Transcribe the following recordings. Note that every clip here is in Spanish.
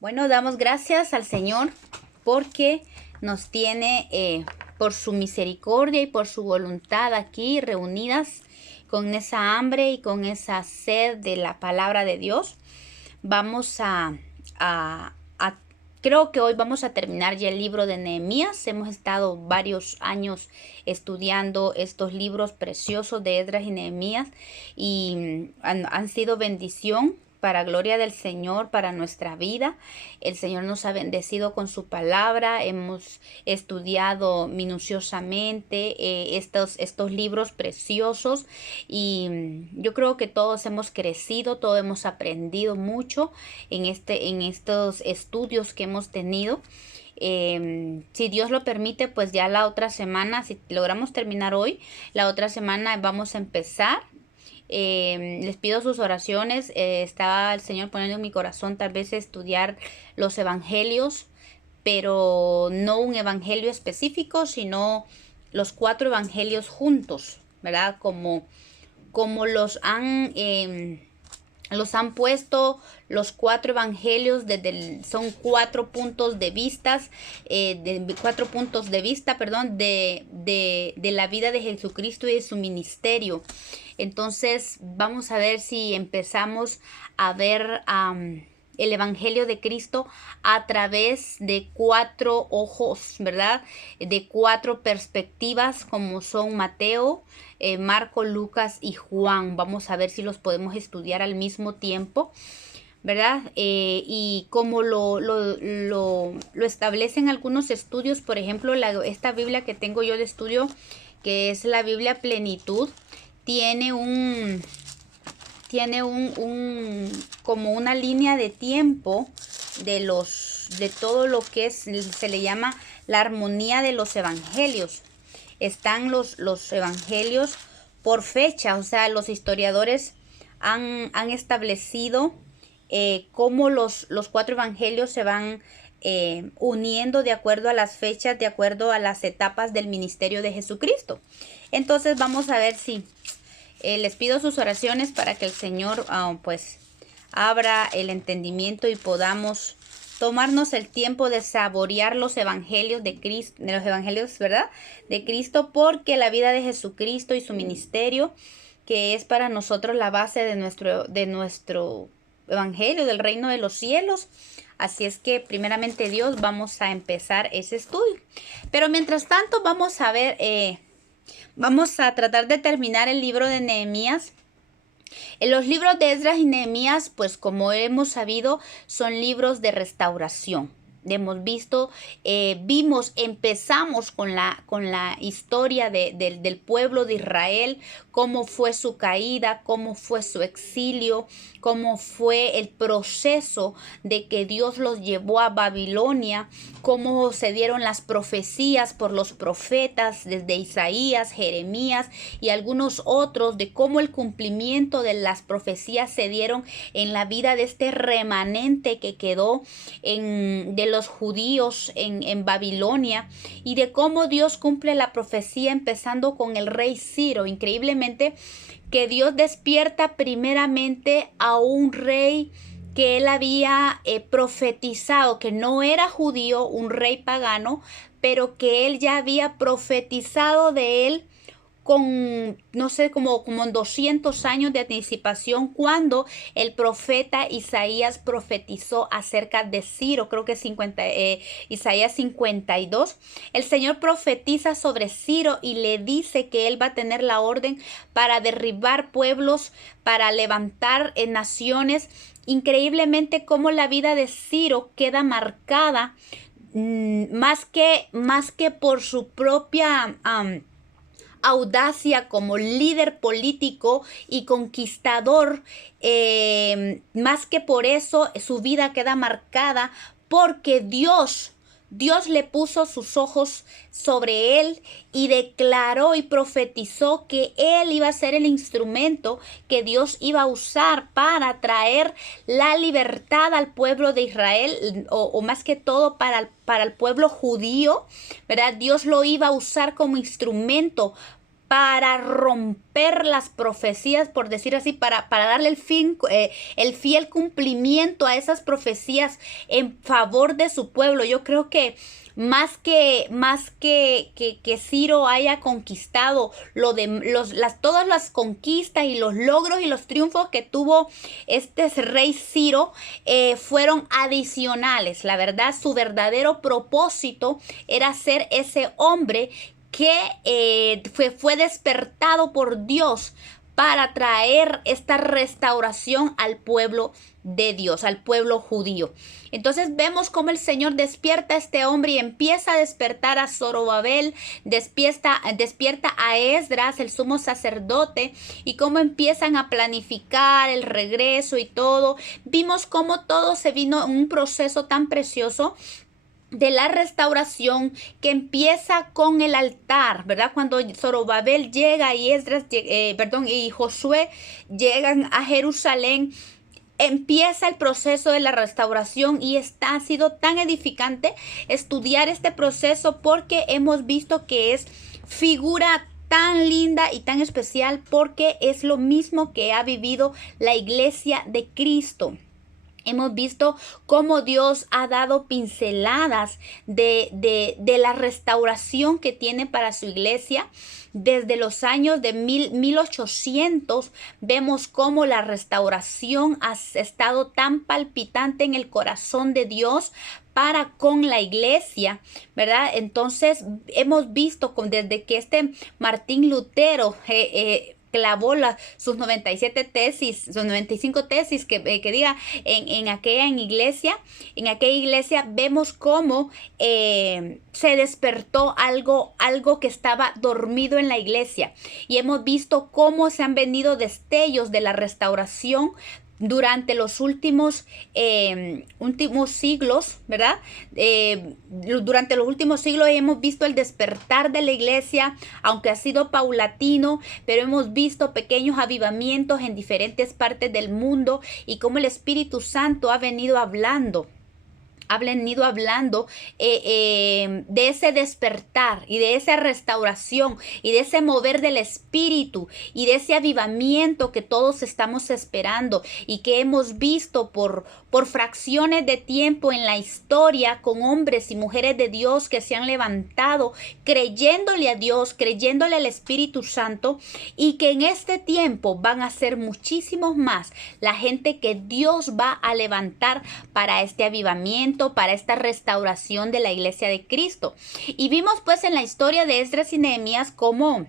Bueno, damos gracias al Señor porque nos tiene por su misericordia y por su voluntad aquí reunidas con esa hambre y con esa sed de la palabra de Dios. Vamos a creo que hoy vamos a terminar ya el libro de Nehemías. Hemos estado varios años estudiando estos libros preciosos de Esdras y Nehemías y han sido bendición para gloria del Señor, para nuestra vida. El Señor nos ha bendecido con su palabra. Hemos estudiado minuciosamente estos libros preciosos y yo creo que todos hemos crecido, todos hemos aprendido mucho en estos estudios que hemos tenido. Si Dios lo permite, pues ya la otra semana, si logramos terminar hoy, la otra semana vamos a empezar. Les pido sus oraciones. Estaba el Señor poniendo en mi corazón tal vez estudiar los evangelios, pero no un evangelio específico, sino los 4 evangelios juntos, ¿verdad? Como los han puesto los 4 evangelios son 4 puntos de vista, de la vida de Jesucristo y de su ministerio. Entonces vamos a ver si empezamos a ver el Evangelio de Cristo a través de 4 ojos, ¿verdad? De 4 perspectivas como son Mateo, Marco, Lucas y Juan. Vamos a ver si los podemos estudiar al mismo tiempo, ¿verdad? Y como lo establecen algunos estudios, por ejemplo, esta Biblia que tengo yo de estudio, que es la Biblia Plenitud, tiene como una línea de tiempo de todo lo que se le llama la armonía de los evangelios. Están los evangelios por fecha, o sea, los historiadores han establecido cómo los 4 evangelios se van uniendo de acuerdo a las fechas, de acuerdo a las etapas del ministerio de Jesucristo. Entonces vamos a ver si les pido sus oraciones para que el Señor pues abra el entendimiento y podamos tomarnos el tiempo de saborear los evangelios de Cristo, de los evangelios, ¿verdad? De Cristo, porque la vida de Jesucristo y su ministerio, que es para nosotros la base de nuestro evangelio, del reino de los cielos. Así es que primeramente Dios, vamos a empezar ese estudio. Pero mientras tanto vamos a ver, vamos a tratar de terminar el libro de Nehemías. En los libros de Esdras y Nehemías, pues como hemos sabido, son libros de restauración. Hemos visto, empezamos con la historia del pueblo de Israel, cómo fue su caída, cómo fue su exilio, cómo fue el proceso de que Dios los llevó a Babilonia, cómo se dieron las profecías por los profetas desde Isaías, Jeremías y algunos otros, de cómo el cumplimiento de las profecías se dieron en la vida de este remanente que quedó de los judíos en Babilonia, y de cómo Dios cumple la profecía empezando con el rey Ciro. Increíblemente que Dios despierta primeramente a un rey que él había profetizado, que no era judío, un rey pagano, pero que él ya había profetizado de él con, no sé, como en 200 años de anticipación, cuando el profeta Isaías profetizó acerca de Ciro, creo que Isaías 52. El Señor profetiza sobre Ciro y le dice que él va a tener la orden para derribar pueblos, para levantar naciones. Increíblemente cómo la vida de Ciro queda marcada más que por su propia audacia como líder político y conquistador, más que por eso su vida queda marcada porque Dios le puso sus ojos sobre él y declaró y profetizó que él iba a ser el instrumento que Dios iba a usar para traer la libertad al pueblo de Israel, o más que todo para el pueblo judío, ¿verdad? Dios lo iba a usar como instrumento para romper las profecías, por decir así, para darle el fiel cumplimiento a esas profecías en favor de su pueblo. Yo creo que más que Ciro haya conquistado todas las conquistas y los logros y los triunfos que tuvo este rey Ciro, fueron adicionales. La verdad, su verdadero propósito era ser ese hombre que fue despertado por Dios para traer esta restauración al pueblo de Dios, al pueblo judío. Entonces vemos cómo el Señor despierta a este hombre y empieza a despertar a Zorobabel, despierta a Esdras, el sumo sacerdote, y cómo empiezan a planificar el regreso y todo. Vimos cómo todo se vino en un proceso tan precioso de la restauración que empieza con el altar, ¿verdad? Cuando Zorobabel llega y y Josué llegan a Jerusalén, empieza el proceso de la restauración y ha sido tan edificante estudiar este proceso porque hemos visto que es figura tan linda y tan especial porque es lo mismo que ha vivido la iglesia de Cristo. Hemos visto cómo Dios ha dado pinceladas de la restauración que tiene para su iglesia. Desde los años de 1800 vemos cómo la restauración ha estado tan palpitante en el corazón de Dios para con la iglesia, ¿verdad? Entonces hemos visto desde que Martín Lutero clavó sus 95 tesis que diga en aquella iglesia, vemos cómo se despertó algo que estaba dormido en la iglesia, y hemos visto cómo se han venido destellos de la restauración durante los últimos siglos, ¿verdad? Durante los últimos siglos hemos visto el despertar de la iglesia, aunque ha sido paulatino, pero hemos visto pequeños avivamientos en diferentes partes del mundo y cómo el Espíritu Santo ha venido hablando de ese despertar y de esa restauración y de ese mover del Espíritu y de ese avivamiento que todos estamos esperando y que hemos visto por fracciones de tiempo en la historia con hombres y mujeres de Dios que se han levantado creyéndole a Dios, creyéndole al Espíritu Santo, y que en este tiempo van a ser muchísimos más la gente que Dios va a levantar para este avivamiento, para esta restauración de la iglesia de Cristo. Y vimos pues en la historia de Esdras y Nehemías cómo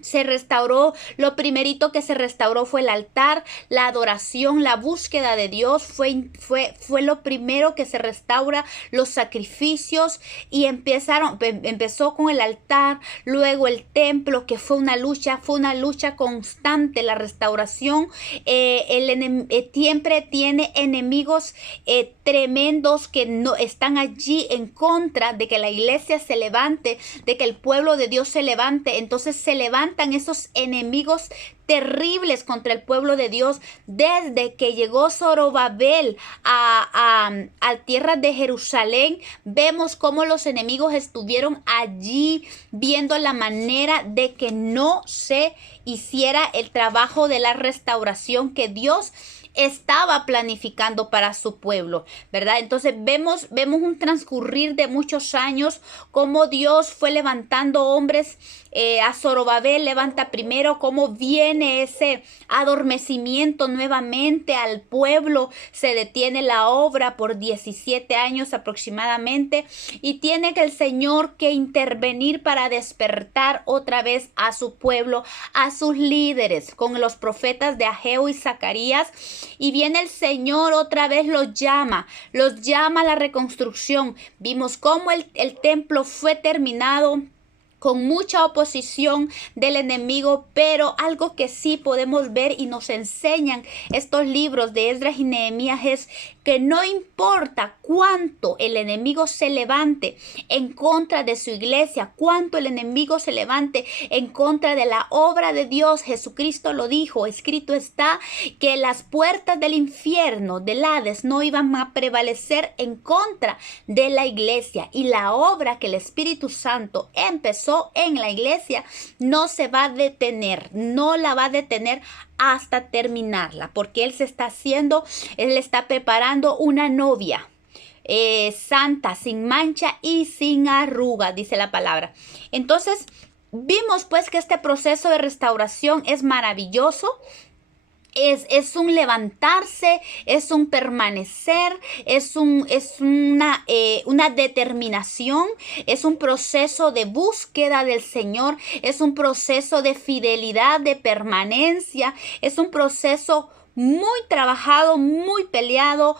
se restauró. Lo primerito que se restauró fue el altar, la adoración, la búsqueda de Dios, fue lo primero que se restaura, los sacrificios, y empezó con el altar, luego el templo, que fue una lucha constante. La restauración siempre tiene enemigos tremendos que no están allí en contra de que la iglesia se levante, de que el pueblo de Dios se levante. Entonces se levantan esos enemigos terribles contra el pueblo de Dios. Desde que llegó Zorobabel a tierras de Jerusalén, vemos cómo los enemigos estuvieron allí viendo la manera de que no se hiciera el trabajo de la restauración que Dios estaba planificando para su pueblo, ¿verdad? Entonces vemos un transcurrir de muchos años, cómo Dios fue levantando hombres. A Zorobabel levanta primero, cómo viene ese adormecimiento nuevamente al pueblo, se detiene la obra por 17 años aproximadamente, y tiene que el Señor que intervenir para despertar otra vez a su pueblo, a sus líderes, con los profetas de Ageo y Zacarías. Y viene el Señor otra vez, los llama a la reconstrucción. Vimos cómo el templo fue terminado con mucha oposición del enemigo, pero algo que sí podemos ver y nos enseñan estos libros de Esdras y Nehemías es que no importa cuánto el enemigo se levante en contra de su iglesia, cuánto el enemigo se levante en contra de la obra de Dios. Jesucristo lo dijo, escrito está que las puertas del infierno, del Hades, no iban a prevalecer en contra de la iglesia, y la obra que el Espíritu Santo empezó comenzó en la iglesia no se va a detener, no la va a detener hasta terminarla, porque Él está preparando una novia. Santa, sin mancha y sin arruga, dice la palabra. Entonces, vimos pues que este proceso de restauración es maravilloso. Es un levantarse, es un permanecer, es una determinación, es un proceso de búsqueda del Señor, es un proceso de fidelidad, de permanencia, es un proceso muy trabajado, muy peleado.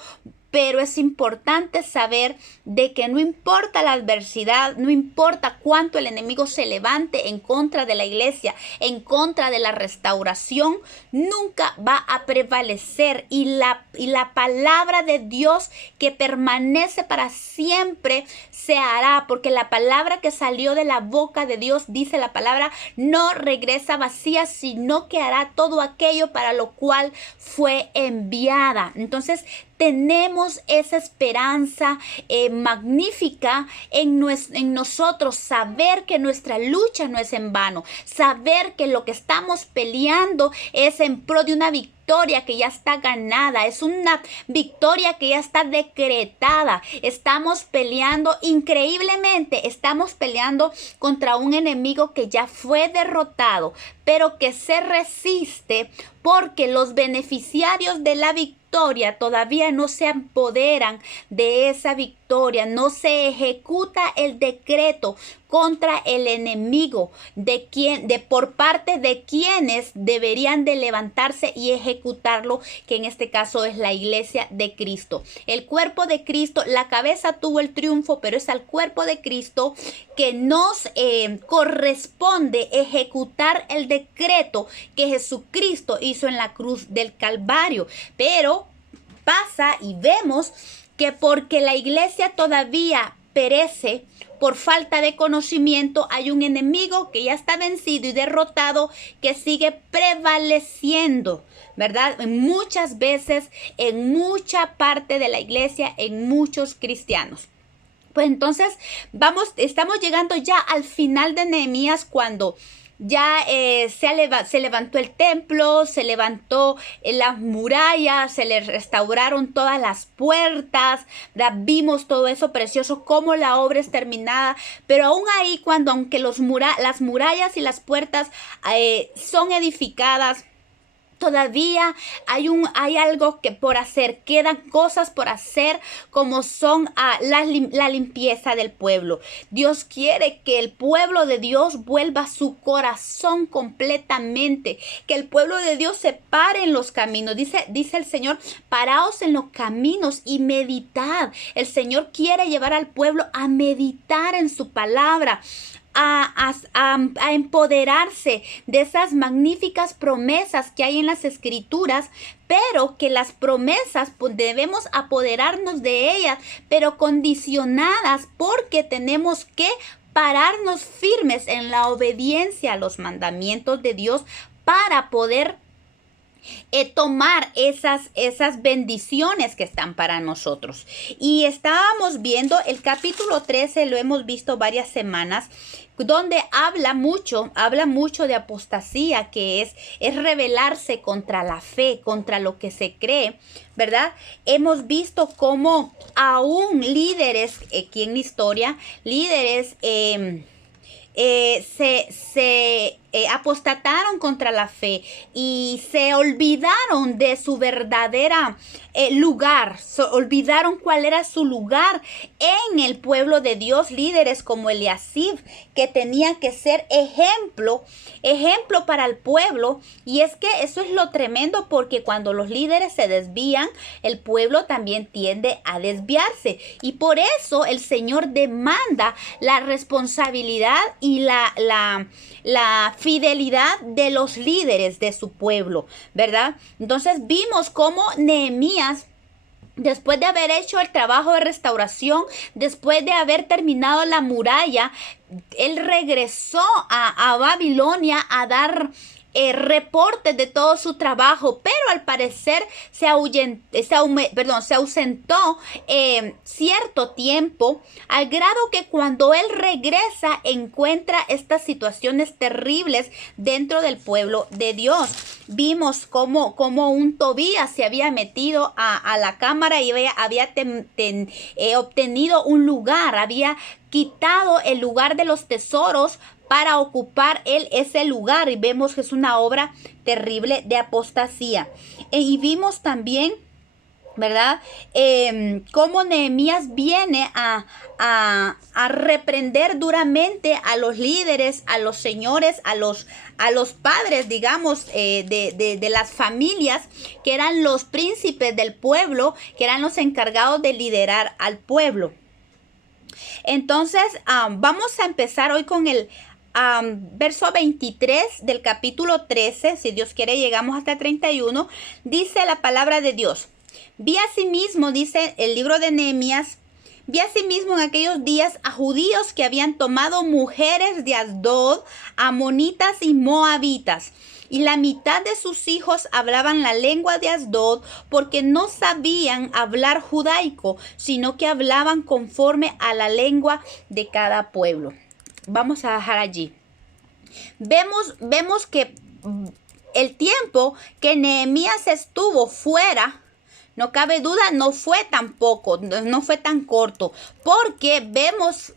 Pero es importante saber de que no importa la adversidad, no importa cuánto el enemigo se levante en contra de la iglesia, en contra de la restauración, nunca va a prevalecer. Y la palabra de Dios que permanece para siempre se hará, porque la palabra que salió de la boca de Dios, dice la palabra, no regresa vacía, sino que hará todo aquello para lo cual fue enviada. Entonces, tenemos esa esperanza magnífica en nosotros, saber que nuestra lucha no es en vano, saber que lo que estamos peleando es en pro de una victoria que ya está ganada, es una victoria que ya está decretada. Estamos peleando increíblemente, estamos peleando contra un enemigo que ya fue derrotado, pero que se resiste porque los beneficiarios de la victoria todavía no se apoderan de esa victoria, no se ejecuta el decreto contra el enemigo por parte de quienes deberían de levantarse y ejecutarlo, que en este caso es la iglesia de Cristo. El cuerpo de Cristo, la cabeza tuvo el triunfo, pero es al cuerpo de Cristo que nos corresponde ejecutar el decreto que Jesucristo hizo en la cruz del Calvario. Pero pasa y vemos que porque la iglesia todavía perece por falta de conocimiento, hay un enemigo que ya está vencido y derrotado, que sigue prevaleciendo, ¿verdad? Muchas veces, en mucha parte de la iglesia, en muchos cristianos. Pues entonces estamos llegando ya al final de Nehemías, cuando ya se levantó el templo, se levantó las murallas, se le restauraron todas las puertas, ¿verdad? Vimos todo eso precioso, cómo la obra es terminada, pero aún ahí, aunque las murallas y las puertas son edificadas, todavía hay algo que por hacer, quedan cosas por hacer, como son la limpieza del pueblo. Dios quiere que el pueblo de Dios vuelva su corazón completamente, que el pueblo de Dios se pare en los caminos. Dice el Señor, paraos en los caminos y meditad. El Señor quiere llevar al pueblo a meditar en su palabra, a empoderarse de esas magníficas promesas que hay en las Escrituras, pero que las promesas debemos apoderarnos de ellas, pero condicionadas, porque tenemos que pararnos firmes en la obediencia a los mandamientos de Dios para poder tomar esas bendiciones que están para nosotros. Y estábamos viendo el capítulo 13, lo hemos visto varias semanas, donde habla mucho de apostasía, que es rebelarse contra la fe, contra lo que se cree, ¿verdad? Hemos visto cómo aún líderes, aquí en la historia, líderes se apostataron contra la fe y se olvidaron de su verdadera lugar, olvidaron cuál era su lugar en el pueblo de Dios. Líderes como Eliasib, que tenían que ser ejemplo para el pueblo. Y es que eso es lo tremendo, porque cuando los líderes se desvían, el pueblo también tiende a desviarse, y por eso el Señor demanda la responsabilidad y la fidelidad de los líderes de su pueblo, ¿verdad? Entonces vimos cómo Nehemías, después de haber hecho el trabajo de restauración, después de haber terminado la muralla, él regresó a Babilonia a dar reportes de todo su trabajo, pero al parecer se ausentó cierto tiempo, al grado que cuando él regresa encuentra estas situaciones terribles dentro del pueblo de Dios. Vimos como un Tobías se había metido a la cámara y había obtenido un lugar, había quitado el lugar de los tesoros para ocupar él ese lugar, y vemos que es una obra terrible de apostasía. Y vimos también, ¿verdad? Cómo Nehemías viene a reprender duramente a los líderes, a los señores, a los padres, digamos, de las familias, que eran los príncipes del pueblo, que eran los encargados de liderar al pueblo. Entonces, vamos a empezar hoy con el verso 23 del capítulo 13. Si Dios quiere, llegamos hasta 31. Dice la palabra de Dios: vi asimismo, dice el libro de Nehemías, vi asimismo en aquellos días a judíos que habían tomado mujeres de Asdod, amonitas y moabitas. Y la mitad de sus hijos hablaban la lengua de Asdod, porque no sabían hablar judaico, sino que hablaban conforme a la lengua de cada pueblo. Vamos a dejar allí. Vemos que el tiempo que Nehemías estuvo fuera, no cabe duda, no fue tan poco, no fue tan corto, porque vemos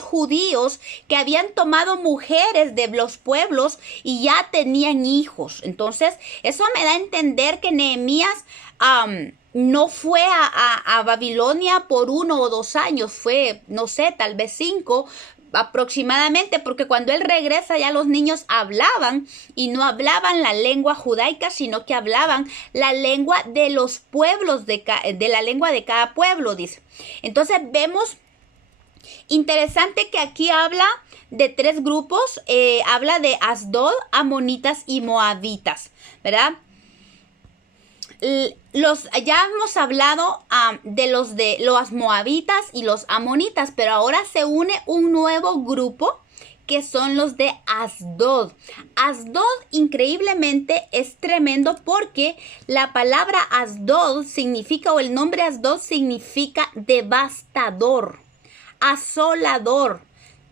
judíos que habían tomado mujeres de los pueblos y ya tenían hijos. Entonces, eso me da a entender que Nehemías no fue a Babilonia por 1 o 2 años, fue, no sé, tal vez 5 aproximadamente, porque cuando él regresa ya los niños hablaban, y no hablaban la lengua judaica, sino que hablaban la lengua de los pueblos, de la lengua de cada pueblo, dice. Entonces vemos interesante que aquí habla de 3 grupos, habla de Asdod, amonitas y moabitas, ¿verdad? Ya hemos hablado de los moabitas y los amonitas, pero ahora se une un nuevo grupo que son los de Asdod. Asdod, increíblemente, es tremendo porque la palabra Asdod significa, o el nombre Asdod significa devastador, asolador,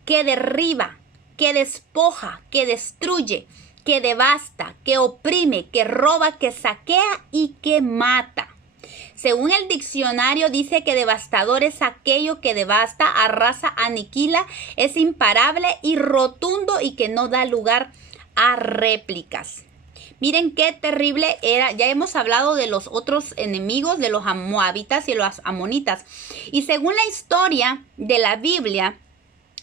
que derriba, que despoja, que destruye, que devasta, que oprime, que roba, que saquea y que mata. Según el diccionario, dice que devastador es aquello que devasta, arrasa, aniquila, es imparable y rotundo y que no da lugar a réplicas. Miren qué terrible era. Ya hemos hablado de los otros enemigos, de los moabitas y los amonitas. Y según la historia de la Biblia,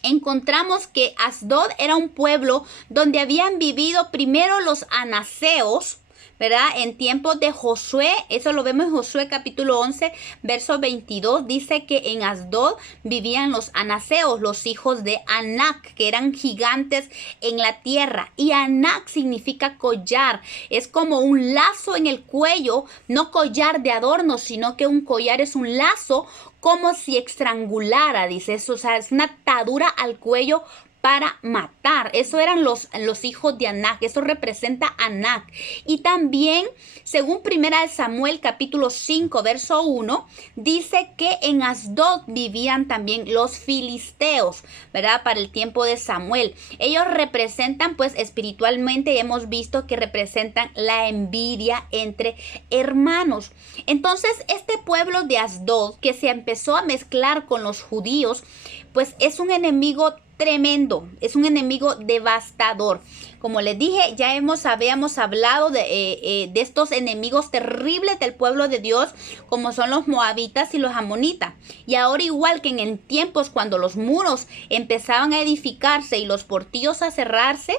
encontramos que Asdod era un pueblo donde habían vivido primero los anaseos, ¿verdad? En tiempos de Josué, eso lo vemos en Josué capítulo 11, verso 22, dice que en Asdod vivían los anaseos, los hijos de Anac, que eran gigantes en la tierra. Y Anac significa collar, es como un lazo en el cuello, no collar de adorno, sino que un collar es un lazo como si estrangulara, dice eso, o sea, es una atadura al cuello para matar. Eso eran los hijos de Anac, eso representa Anac. Y también, según 1 Samuel capítulo 5, verso 1, dice que en Asdod vivían también los filisteos, ¿verdad? Para el tiempo de Samuel. Ellos representan, pues espiritualmente hemos visto que representan la envidia entre hermanos. Entonces, este pueblo de Asdod, que se empezó a mezclar con los judíos, pues es un enemigo tremendo, es un enemigo devastador. Como les dije, ya habíamos hablado de estos enemigos terribles del pueblo de Dios, como son los moabitas y los amonitas. Y ahora, igual que en tiempos cuando los muros empezaban a edificarse y los portillos a cerrarse,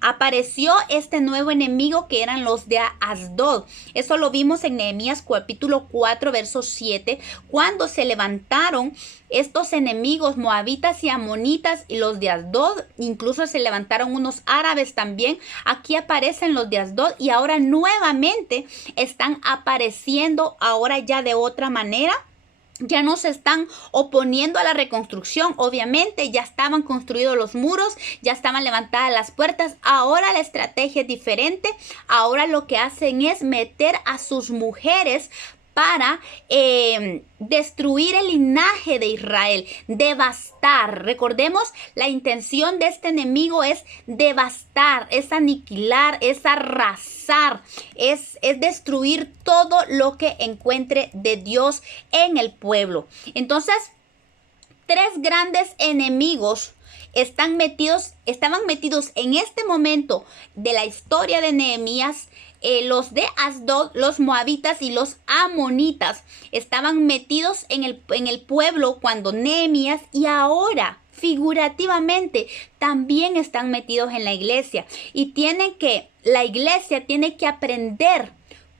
apareció este nuevo enemigo que eran los de Asdod. Eso lo vimos en Nehemías capítulo 4, verso 7, cuando se levantaron estos enemigos moabitas y amonitas y los de Asdod. Incluso se levantaron unos árabes también. Aquí aparecen los de Asdod y ahora nuevamente están apareciendo, ahora ya de otra manera, ya no se están oponiendo a la reconstrucción, obviamente ya estaban construidos los muros, ya estaban levantadas las puertas. Ahora la estrategia es diferente. Ahora lo que hacen es meter a sus mujeres para destruir el linaje de Israel, devastar. Recordemos, la intención de este enemigo es devastar, es aniquilar, es arrasar, es destruir todo lo que encuentre de Dios en el pueblo. Entonces, tres grandes enemigos estaban metidos en este momento de la historia de Nehemías. Los de Asdod, los moabitas y los amonitas estaban metidos en el pueblo cuando Nehemías, y ahora figurativamente también están metidos en la iglesia, y la iglesia tiene que aprender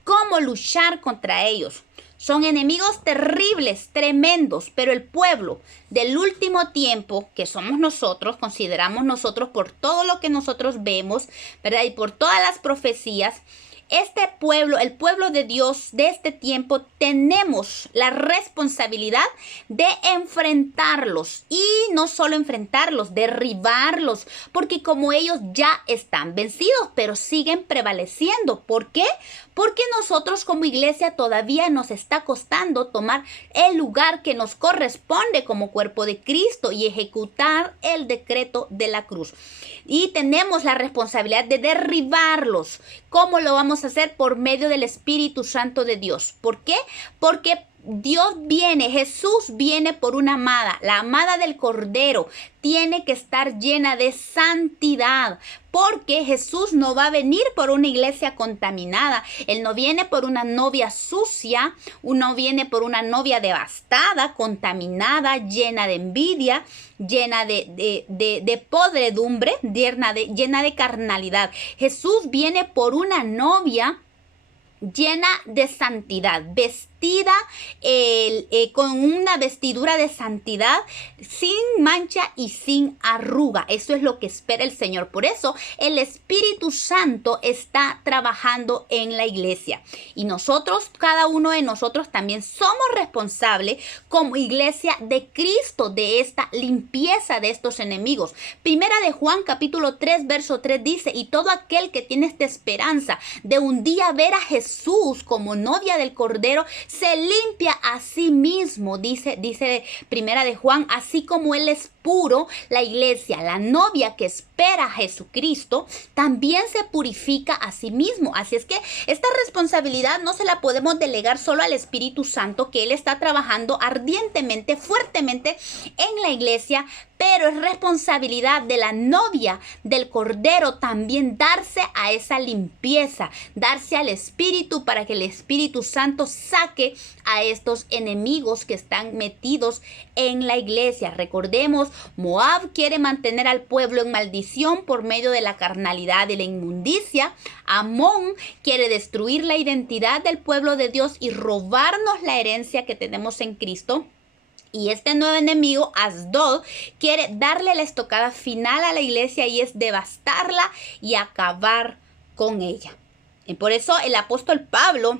cómo luchar contra ellos. Son enemigos terribles, tremendos, pero el pueblo del último tiempo, que somos nosotros, consideramos nosotros por todo lo que nosotros vemos, ¿verdad? Y por todas las profecías, este pueblo, el pueblo de Dios de este tiempo, tenemos la responsabilidad de enfrentarlos, y no solo enfrentarlos, derribarlos, porque como ellos ya están vencidos, pero siguen prevaleciendo. ¿Por qué? Porque nosotros como iglesia todavía nos está costando tomar el lugar que nos corresponde como cuerpo de Cristo y ejecutar el decreto de la cruz. Y tenemos la responsabilidad de derribarlos. ¿Cómo lo vamos a hacer? Por medio del Espíritu Santo de Dios. ¿Por qué? Porque Dios viene, Jesús viene por una amada. La amada del Cordero tiene que estar llena de santidad, porque Jesús no va a venir por una iglesia contaminada. Él no viene por una novia sucia, no viene por una novia devastada, contaminada, llena de envidia, llena de podredumbre, llena de carnalidad. Jesús viene por una novia llena de santidad, vestida con una vestidura de santidad, sin mancha y sin arruga. Eso es lo que espera el Señor. Por eso el Espíritu Santo está trabajando en la iglesia. Y nosotros, cada uno de nosotros también somos responsables como iglesia de Cristo de esta limpieza de estos enemigos. Primera de Juan capítulo 3 verso 3 dice: y todo aquel que tiene esta esperanza de un día ver a Jesús como novia del Cordero, se limpia a sí mismo, dice Primera de Juan, así como Él es puro. La iglesia, la novia que espera a Jesucristo, también se purifica a sí mismo. Así es que esta responsabilidad no se la podemos delegar solo al Espíritu Santo, que Él está trabajando ardientemente, fuertemente en la iglesia, pero es responsabilidad de la novia del Cordero también darse a esa limpieza, darse al Espíritu, para que el Espíritu Santo saque a estos enemigos que están metidos en la iglesia. Recordemos, Moab quiere mantener al pueblo en maldición por medio de la carnalidad y la inmundicia. Amón quiere destruir la identidad del pueblo de Dios y robarnos la herencia que tenemos en Cristo. Y este nuevo enemigo, Asdod, quiere darle la estocada final a la iglesia, y es devastarla y acabar con ella. Y por eso el apóstol Pablo,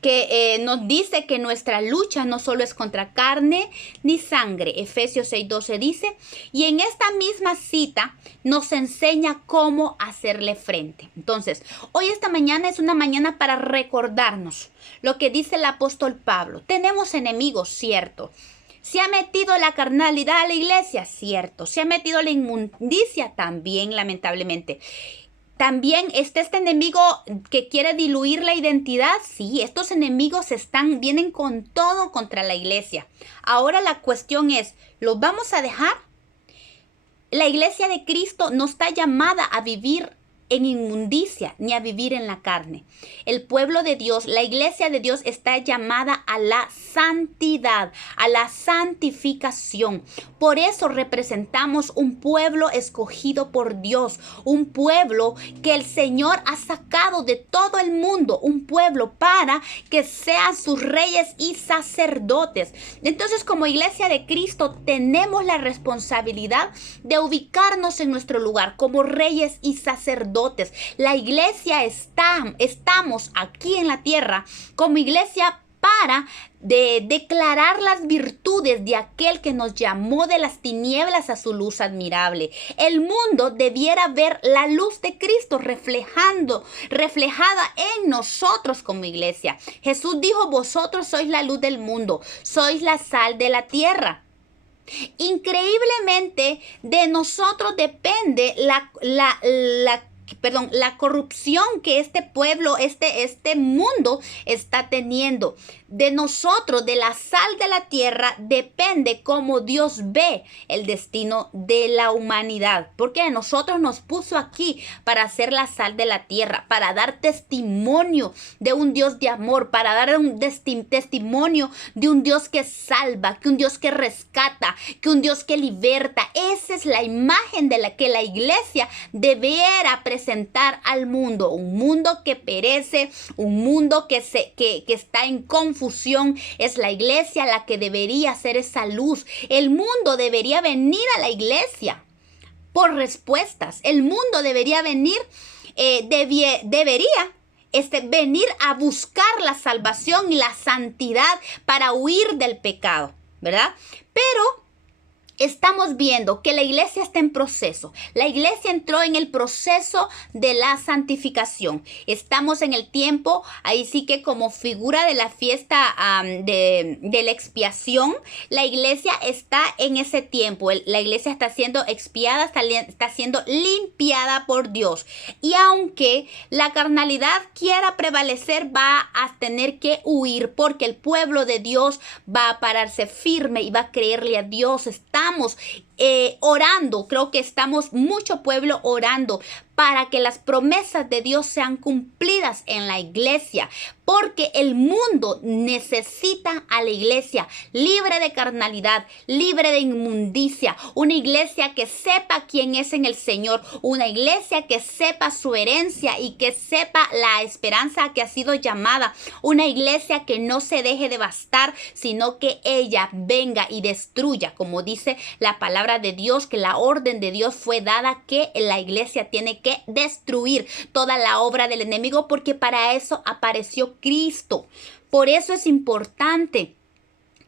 que nos dice que nuestra lucha no solo es contra carne ni sangre. Efesios 6:12 dice, y en esta misma cita nos enseña cómo hacerle frente. Entonces, hoy esta mañana es una mañana para recordarnos lo que dice el apóstol Pablo. Tenemos enemigos, cierto. ¿Se ha metido la carnalidad a la iglesia? Cierto. ¿Se ha metido la inmundicia? También, lamentablemente. También está este enemigo que quiere diluir la identidad. Sí, estos enemigos vienen con todo contra la iglesia. Ahora la cuestión es, ¿los vamos a dejar? La iglesia de Cristo no está llamada a vivir en inmundicia ni a vivir en la carne. El pueblo de Dios, la iglesia de Dios, está llamada a la santidad, a la santificación. Por eso representamos un pueblo escogido por Dios, un pueblo que el Señor ha sacado de todo el mundo, un pueblo para que sean sus reyes y sacerdotes. Entonces, como iglesia de Cristo, tenemos la responsabilidad de ubicarnos en nuestro lugar como reyes y sacerdotes. La iglesia estamos aquí en la tierra como iglesia para declarar las virtudes de aquel que nos llamó de las tinieblas a su luz admirable. El mundo debiera ver la luz de Cristo reflejada en nosotros como iglesia. Jesús dijo: vosotros sois la luz del mundo, sois la sal de la tierra. Increíblemente, de nosotros depende la corrupción que este pueblo, este mundo está teniendo. De nosotros, de la sal de la tierra, depende cómo Dios ve el destino de la humanidad. Porque nosotros nos puso aquí para ser la sal de la tierra, para dar testimonio de un Dios de amor, para dar un testimonio de un Dios que salva, que un Dios que rescata, que un Dios que liberta. Esa es la imagen de la que la iglesia debiera presentar al mundo. Un mundo que perece, un mundo que está en confusión. Es la iglesia la que debería ser esa luz. El mundo debería venir a la iglesia por respuestas. El mundo debería venir, venir a buscar la salvación y la santidad para huir del pecado, ¿verdad? Pero estamos viendo que la iglesia está en proceso. La iglesia entró en el proceso de la santificación. Estamos en el tiempo, ahí sí que como figura de la fiesta de la expiación, la iglesia está en ese tiempo. La iglesia está siendo expiada, está siendo limpiada por Dios. Y aunque la carnalidad quiera prevalecer, va a tener que huir, porque el pueblo de Dios va a pararse firme y va a creerle a Dios. Estamos orando, creo que estamos mucho pueblo orando para que las promesas de Dios sean cumplidas en la iglesia, porque el mundo necesita a la iglesia libre de carnalidad, libre de inmundicia, una iglesia que sepa quién es en el Señor, una iglesia que sepa su herencia y que sepa la esperanza que ha sido llamada, una iglesia que no se deje devastar, sino que ella venga y destruya, como dice la palabra de Dios, que la orden de Dios fue dada, que la iglesia tiene que destruir toda la obra del enemigo, porque para eso apareció Cristo. Por eso es importante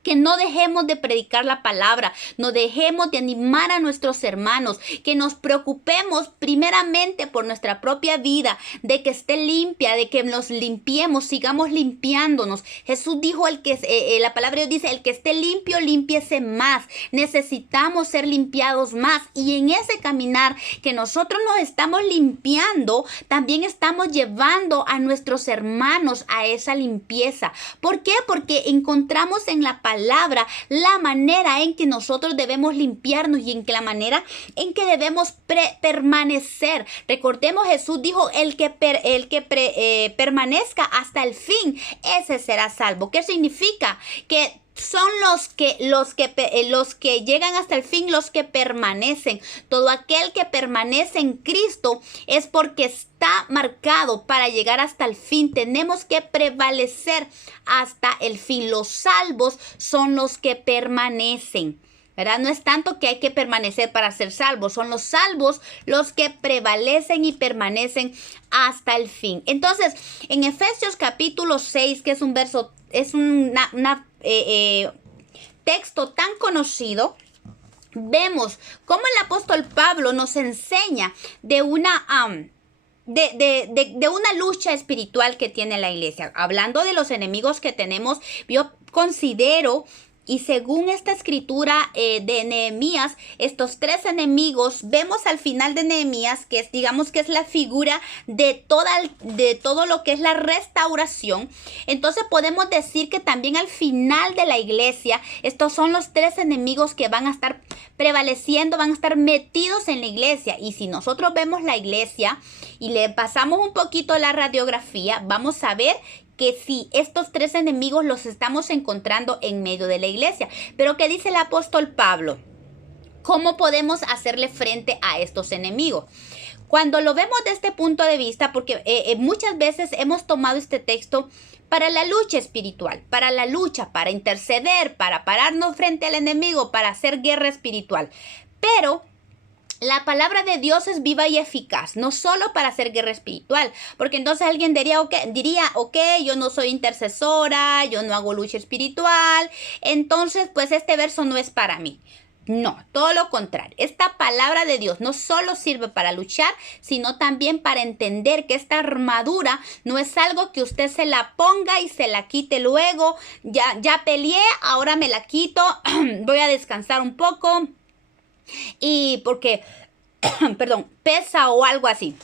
que no dejemos de predicar la palabra, no dejemos de animar a nuestros hermanos, que nos preocupemos primeramente por nuestra propia vida, de que esté limpia, de que nos limpiemos, sigamos limpiándonos. Jesús dijo, la palabra de Dios dice, el que esté limpio, límpiese más. Necesitamos ser limpiados más, y en ese caminar que nosotros nos estamos limpiando, también estamos llevando a nuestros hermanos a esa limpieza. ¿Por qué? Porque encontramos en la palabra la manera en que nosotros debemos limpiarnos y en que la manera en que debemos permanecer. Recordemos, Jesús dijo, el que permanezca hasta el fin, ese será salvo. ¿Qué significa? Que son los que llegan hasta el fin, los que permanecen. Todo aquel que permanece en Cristo es porque está marcado para llegar hasta el fin. Tenemos que prevalecer hasta el fin. Los salvos son los que permanecen, ¿verdad? No es tanto que hay que permanecer para ser salvos, son los salvos los que prevalecen y permanecen hasta el fin. Entonces, en Efesios capítulo 6, que es un verso, es texto tan conocido, vemos cómo el apóstol Pablo nos enseña de una lucha espiritual que tiene la iglesia. Hablando de los enemigos que tenemos, yo considero, y según esta escritura de Nehemías, estos tres enemigos, vemos al final de Nehemías, que es, digamos que es la figura de todo lo que es la restauración. Entonces podemos decir que también al final de la iglesia, estos son los tres enemigos que van a estar prevaleciendo, van a estar metidos en la iglesia. Y si nosotros vemos la iglesia y le pasamos un poquito la radiografía, vamos a ver que sí, estos tres enemigos los estamos encontrando en medio de la iglesia. Pero ¿qué dice el apóstol Pablo? ¿Cómo podemos hacerle frente a estos enemigos? Cuando lo vemos desde este punto de vista, porque muchas veces hemos tomado este texto para la lucha espiritual, para la lucha, para interceder, para pararnos frente al enemigo, para hacer guerra espiritual. Pero La palabra de Dios es viva y eficaz, no solo para hacer guerra espiritual, porque entonces alguien diría, ok, yo no soy intercesora, yo no hago lucha espiritual, entonces pues este verso no es para mí. No, todo lo contrario. Esta palabra de Dios no solo sirve para luchar, sino también para entender que esta armadura no es algo que usted se la ponga y se la quite luego. Ya peleé, ahora me la quito, voy a descansar un poco. Y porque, perdón, pesa o algo así.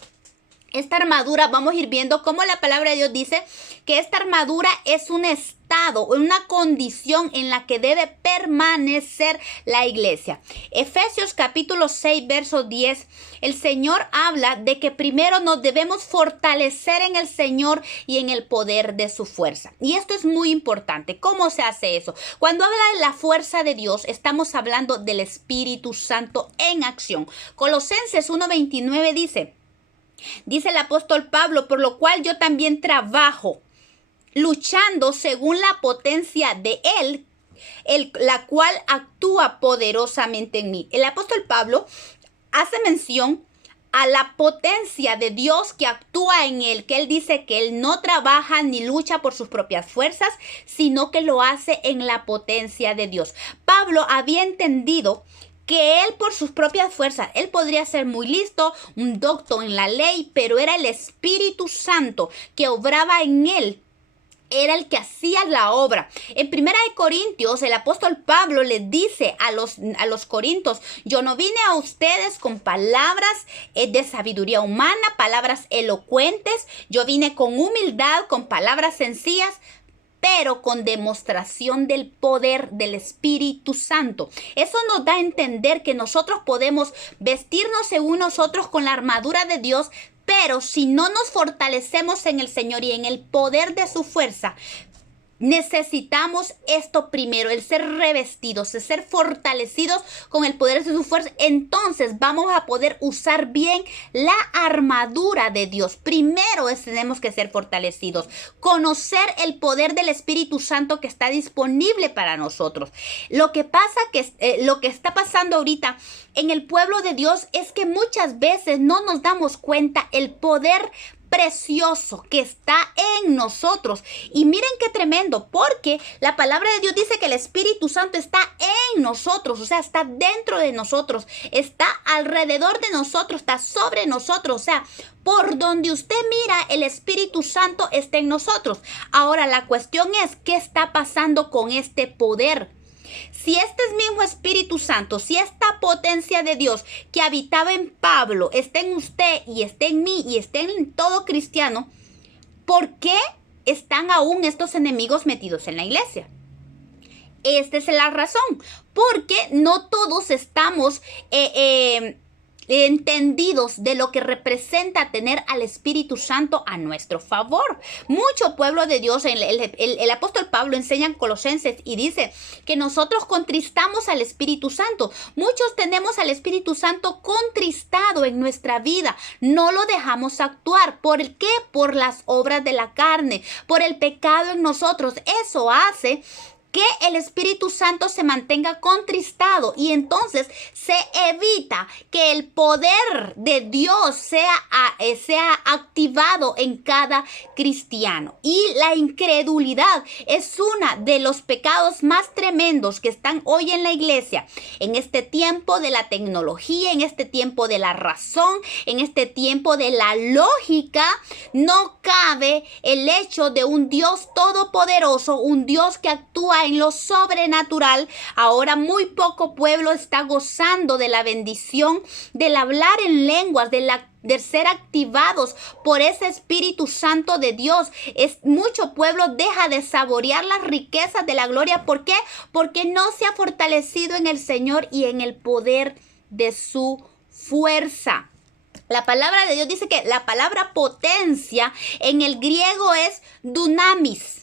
Esta armadura, vamos a ir viendo cómo la palabra de Dios dice que esta armadura es un estado, una condición en la que debe permanecer la iglesia. Efesios capítulo 6, verso 10, el Señor habla de que primero nos debemos fortalecer en el Señor y en el poder de su fuerza. Y esto es muy importante. ¿Cómo se hace eso? Cuando habla de la fuerza de Dios, estamos hablando del Espíritu Santo en acción. Colosenses 1:29 dice el apóstol Pablo, por lo cual yo también trabajo, luchando según la potencia de Él, la cual actúa poderosamente en mí. El apóstol Pablo hace mención a la potencia de Dios que actúa en él, que él dice que él no trabaja ni lucha por sus propias fuerzas, sino que lo hace en la potencia de Dios. Pablo había entendido que él por sus propias fuerzas, él podría ser muy listo, un doctor en la ley, pero era el Espíritu Santo que obraba en él. Era el que hacía la obra. En 1 Corintios, el apóstol Pablo les dice a los corintios, yo no vine a ustedes con palabras de sabiduría humana, palabras elocuentes, yo vine con humildad, con palabras sencillas, pero con demostración del poder del Espíritu Santo. Eso nos da a entender que nosotros podemos vestirnos según nosotros con la armadura de Dios, pero si no nos fortalecemos en el Señor y en el poder de su fuerza, necesitamos esto primero, el ser revestidos, el ser fortalecidos con el poder de su fuerza. Entonces vamos a poder usar bien la armadura de Dios. Primero tenemos que ser fortalecidos, conocer el poder del Espíritu Santo que está disponible para nosotros. Lo que está pasando ahorita en el pueblo de Dios es que muchas veces no nos damos cuenta el poder precioso que está en nosotros. Y miren qué tremendo, porque la palabra de Dios dice que el Espíritu Santo está en nosotros, o sea, está dentro de nosotros, está alrededor de nosotros, está sobre nosotros, o sea, por donde usted mira, el Espíritu Santo está en nosotros. Ahora, la cuestión es, ¿qué está pasando con este poder? Si este mismo Espíritu Santo, si esta potencia de Dios que habitaba en Pablo está en usted y está en mí y está en todo cristiano, ¿por qué están aún estos enemigos metidos en la iglesia? Esta es la razón, porque no todos estamos entendidos de lo que representa tener al Espíritu Santo a nuestro favor. Mucho pueblo de Dios, el apóstol Pablo enseña en Colosenses y dice que nosotros contristamos al Espíritu Santo. Muchos tenemos al Espíritu Santo contristado en nuestra vida. No lo dejamos actuar. ¿Por qué? Por las obras de la carne, por el pecado en nosotros. Eso hace que el Espíritu Santo se mantenga contristado y entonces se evita que el poder de Dios sea activado en cada cristiano. Y la incredulidad es uno de los pecados más tremendos que están hoy en la iglesia. En este tiempo de la tecnología, en este tiempo de la razón, en este tiempo de la lógica, no cabe el hecho de un Dios todopoderoso, un Dios que actúa en lo sobrenatural. Ahora muy poco pueblo está gozando de la bendición del hablar en lenguas, de ser activados por ese Espíritu Santo de Dios. Mucho pueblo deja de saborear las riquezas de la gloria. ¿Por qué? Porque no se ha fortalecido en el Señor y en el poder de su fuerza. La palabra de Dios dice que la palabra potencia en el griego es dunamis.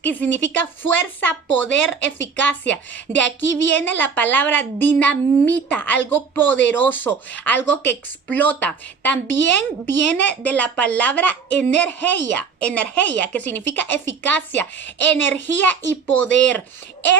que significa fuerza, poder, eficacia. De aquí viene la palabra dinamita, algo poderoso, algo que explota. También viene de la palabra energía, que significa eficacia, energía y poder.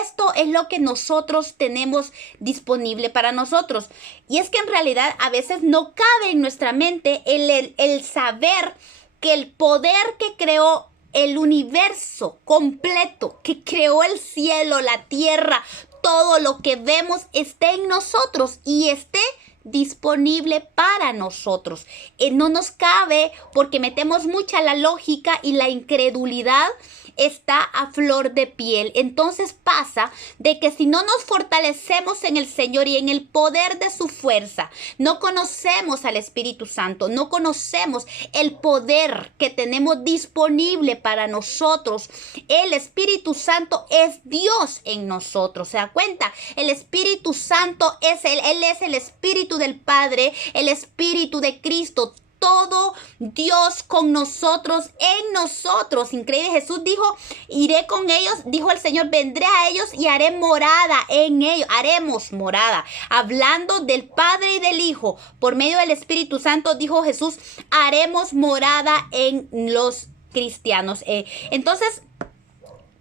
Esto es lo que nosotros tenemos disponible para nosotros. Y es que en realidad a veces no cabe en nuestra mente el saber que el poder que creó el universo completo, que creó el cielo, la tierra, todo lo que vemos esté en nosotros y esté disponible para nosotros. No nos cabe porque metemos mucha la lógica y la incredulidad está a flor de piel. Entonces pasa de que si no nos fortalecemos en el Señor y en el poder de su fuerza, no conocemos al Espíritu Santo, no conocemos el poder que tenemos disponible para nosotros. El Espíritu Santo es Dios en nosotros. ¿Se da cuenta? El Espíritu Santo es Él es el Espíritu del Padre, el Espíritu de Cristo. Todo Dios con nosotros, en nosotros. Increíble. Jesús dijo, iré con ellos, dijo el Señor, vendré a ellos y haré morada en ellos. Haremos morada. Hablando del Padre y del Hijo, por medio del Espíritu Santo, dijo Jesús, haremos morada en los cristianos. Entonces,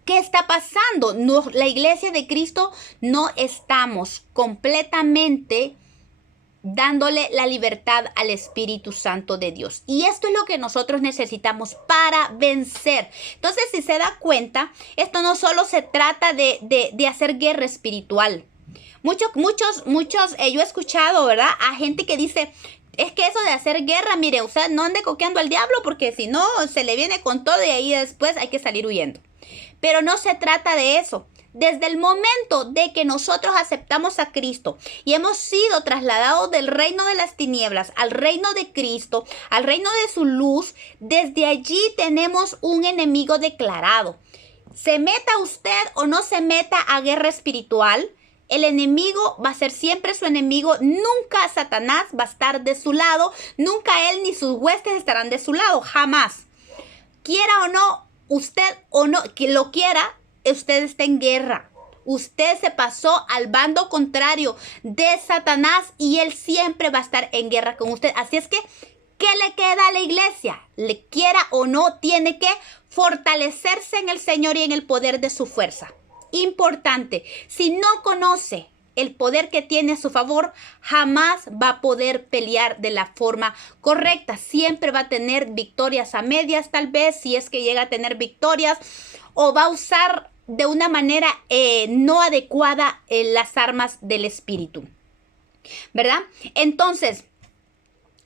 ¿qué está pasando? La iglesia de Cristo no estamos completamente dándole la libertad al Espíritu Santo de Dios. Y esto es lo que nosotros necesitamos para vencer. Entonces, si se da cuenta, esto no solo se trata de hacer guerra espiritual. Muchos, yo he escuchado, ¿verdad? A gente que dice, es que eso de hacer guerra, mire, usted no ande coqueando al diablo porque si no, se le viene con todo y ahí después hay que salir huyendo. Pero no se trata de eso. Desde el momento de que nosotros aceptamos a Cristo y hemos sido trasladados del reino de las tinieblas al reino de Cristo, al reino de su luz, desde allí tenemos un enemigo declarado. Se meta usted o no se meta a guerra espiritual, el enemigo va a ser siempre su enemigo. Nunca Satanás va a estar de su lado, nunca él ni sus huestes estarán de su lado, jamás. Quiera o no, usted o no, que lo quiera, usted está en guerra. Usted se pasó al bando contrario de Satanás y él siempre va a estar en guerra con usted. Así es que, ¿qué le queda a la iglesia? Le quiera o no, tiene que fortalecerse en el Señor y en el poder de su fuerza. Importante, si no conoce el poder que tiene a su favor, jamás va a poder pelear de la forma correcta. Siempre va a tener victorias a medias, tal vez, si es que llega a tener victorias, o va a usar de una manera no adecuada las armas del Espíritu, ¿verdad? Entonces,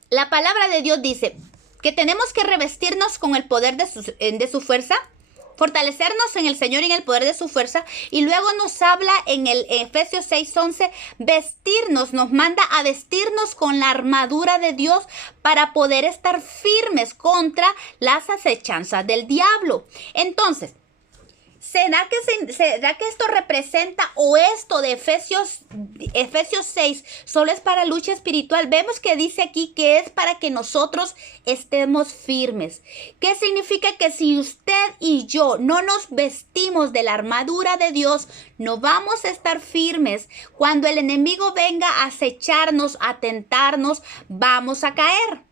la palabra de Dios dice que tenemos que revestirnos con el poder de su fuerza, fortalecernos en el Señor y en el poder de su fuerza. Y luego nos habla en el Efesios 6:11, vestirnos, nos manda a vestirnos con la armadura de Dios para poder estar firmes contra las acechanzas del diablo. Entonces, ¿será que esto representa o esto de Efesios 6 solo es para lucha espiritual? Vemos que dice aquí que es para que nosotros estemos firmes. ¿Qué significa? Que si usted y yo no nos vestimos de la armadura de Dios, no vamos a estar firmes. Cuando el enemigo venga a acecharnos, a tentarnos, vamos a caer.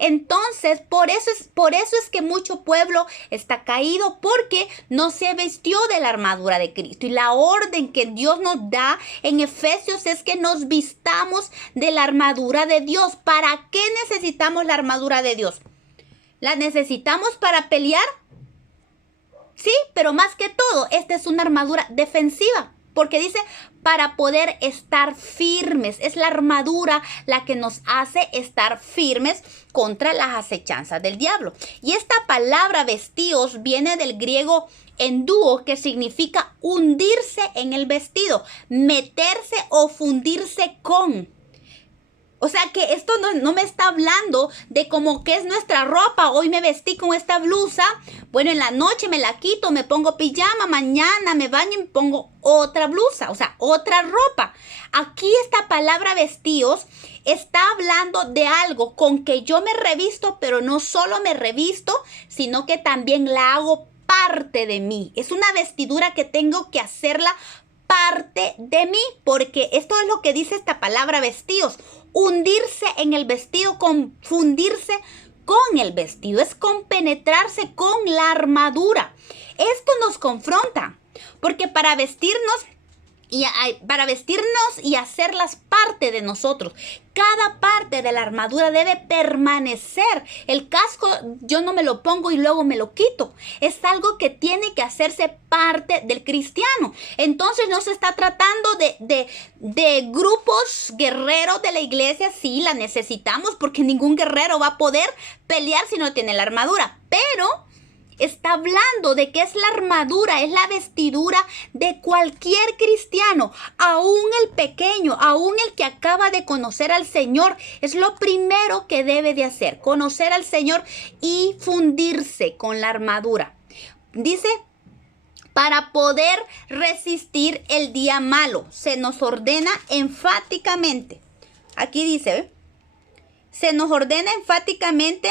Entonces, por eso es que mucho pueblo está caído, porque no se vistió de la armadura de Cristo. Y la orden que Dios nos da en Efesios es que nos vistamos de la armadura de Dios. ¿Para qué necesitamos la armadura de Dios? ¿La necesitamos para pelear? Sí, pero más que todo, esta es una armadura defensiva. Porque dice, para poder estar firmes. Es la armadura la que nos hace estar firmes contra las acechanzas del diablo. Y esta palabra vestíos viene del griego endúo, que significa hundirse en el vestido, meterse o fundirse con. O sea que esto no me está hablando de como que es nuestra ropa. Hoy me vestí con esta blusa. Bueno, en la noche me la quito, me pongo pijama. Mañana me baño y me pongo otra blusa. O sea, otra ropa. Aquí esta palabra vestíos está hablando de algo con que yo me revisto, pero no solo me revisto, sino que también la hago parte de mí. Es una vestidura que tengo que hacerla parte de mí, porque esto es lo que dice esta palabra vestidos. Hundirse en el vestido, confundirse con el vestido, es compenetrarse con la armadura. Esto nos confronta, porque para vestirnos y hacerlas parte de nosotros, cada parte de la armadura debe permanecer. El casco yo no me lo pongo y luego me lo quito. Es algo que tiene que hacerse parte del cristiano. Entonces no se está tratando de grupos guerreros de la iglesia. Sí, la necesitamos porque ningún guerrero va a poder pelear si no tiene la armadura. Pero está hablando de que es la armadura, es la vestidura de cualquier cristiano, aún el pequeño, aún el que acaba de conocer al Señor. Es lo primero que debe de hacer, conocer al Señor y fundirse con la armadura. Dice, para poder resistir el día malo, se nos ordena enfáticamente. Aquí dice, ¿eh? Se nos ordena enfáticamente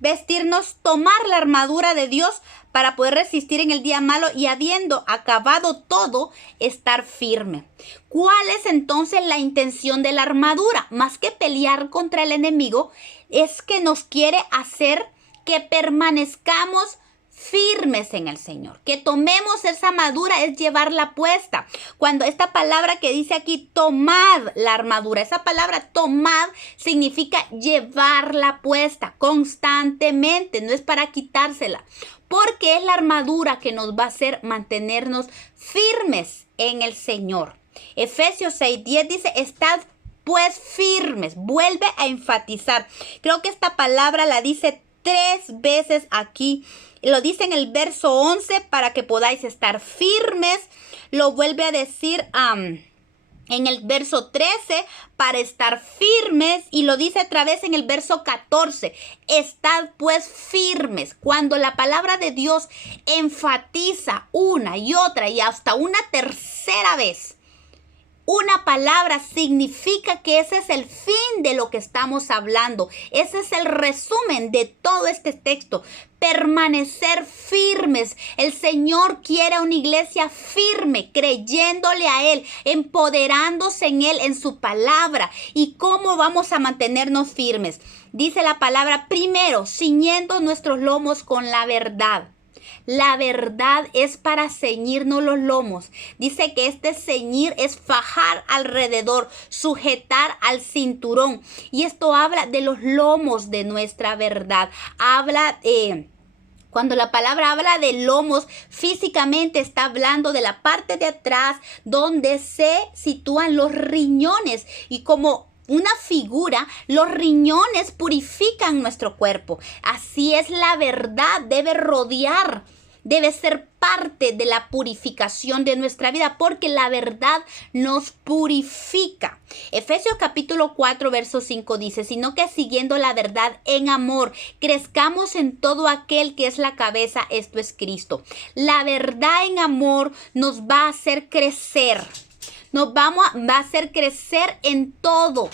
vestirnos, tomar la armadura de Dios para poder resistir en el día malo y habiendo acabado todo, estar firme. ¿Cuál es entonces la intención de la armadura? Más que pelear contra el enemigo, es que nos quiere hacer que permanezcamos firmes en el Señor. Que tomemos esa armadura es llevarla puesta. Cuando esta palabra que dice aquí, tomad la armadura, esa palabra tomad significa llevarla puesta constantemente, no es para quitársela, porque es la armadura que nos va a hacer mantenernos firmes en el Señor. Efesios 6:10 dice, estad pues firmes, vuelve a enfatizar. Creo que esta palabra la dice 3 veces aquí. Lo dice en el verso 11 para que podáis estar firmes. Lo vuelve a decir en el verso 13 para estar firmes. Y lo dice otra vez en el verso 14. Estad pues firmes. Cuando la palabra de Dios enfatiza una y otra y hasta una tercera vez una palabra, significa que ese es el fin de lo que estamos hablando. Ese es el resumen de todo este texto. Permanecer firmes. El Señor quiere una iglesia firme, creyéndole a Él, empoderándose en Él, en su palabra. ¿Y cómo vamos a mantenernos firmes? Dice la palabra, primero, ciñendo nuestros lomos con la verdad. La verdad es para ceñirnos los lomos. Dice que este ceñir es fajar alrededor, sujetar al cinturón. Y esto habla de los lomos de nuestra verdad. Cuando la palabra habla de lomos, físicamente está hablando de la parte de atrás donde se sitúan los riñones. Y como una figura, los riñones purifican nuestro cuerpo. Así es, la verdad debe rodear, debe ser parte de la purificación de nuestra vida, porque la verdad nos purifica. Efesios capítulo 4, verso 5 dice, sino que siguiendo la verdad en amor, crezcamos en todo aquel que es la cabeza, esto es Cristo. La verdad en amor nos va a hacer crecer. Va a hacer crecer en todo.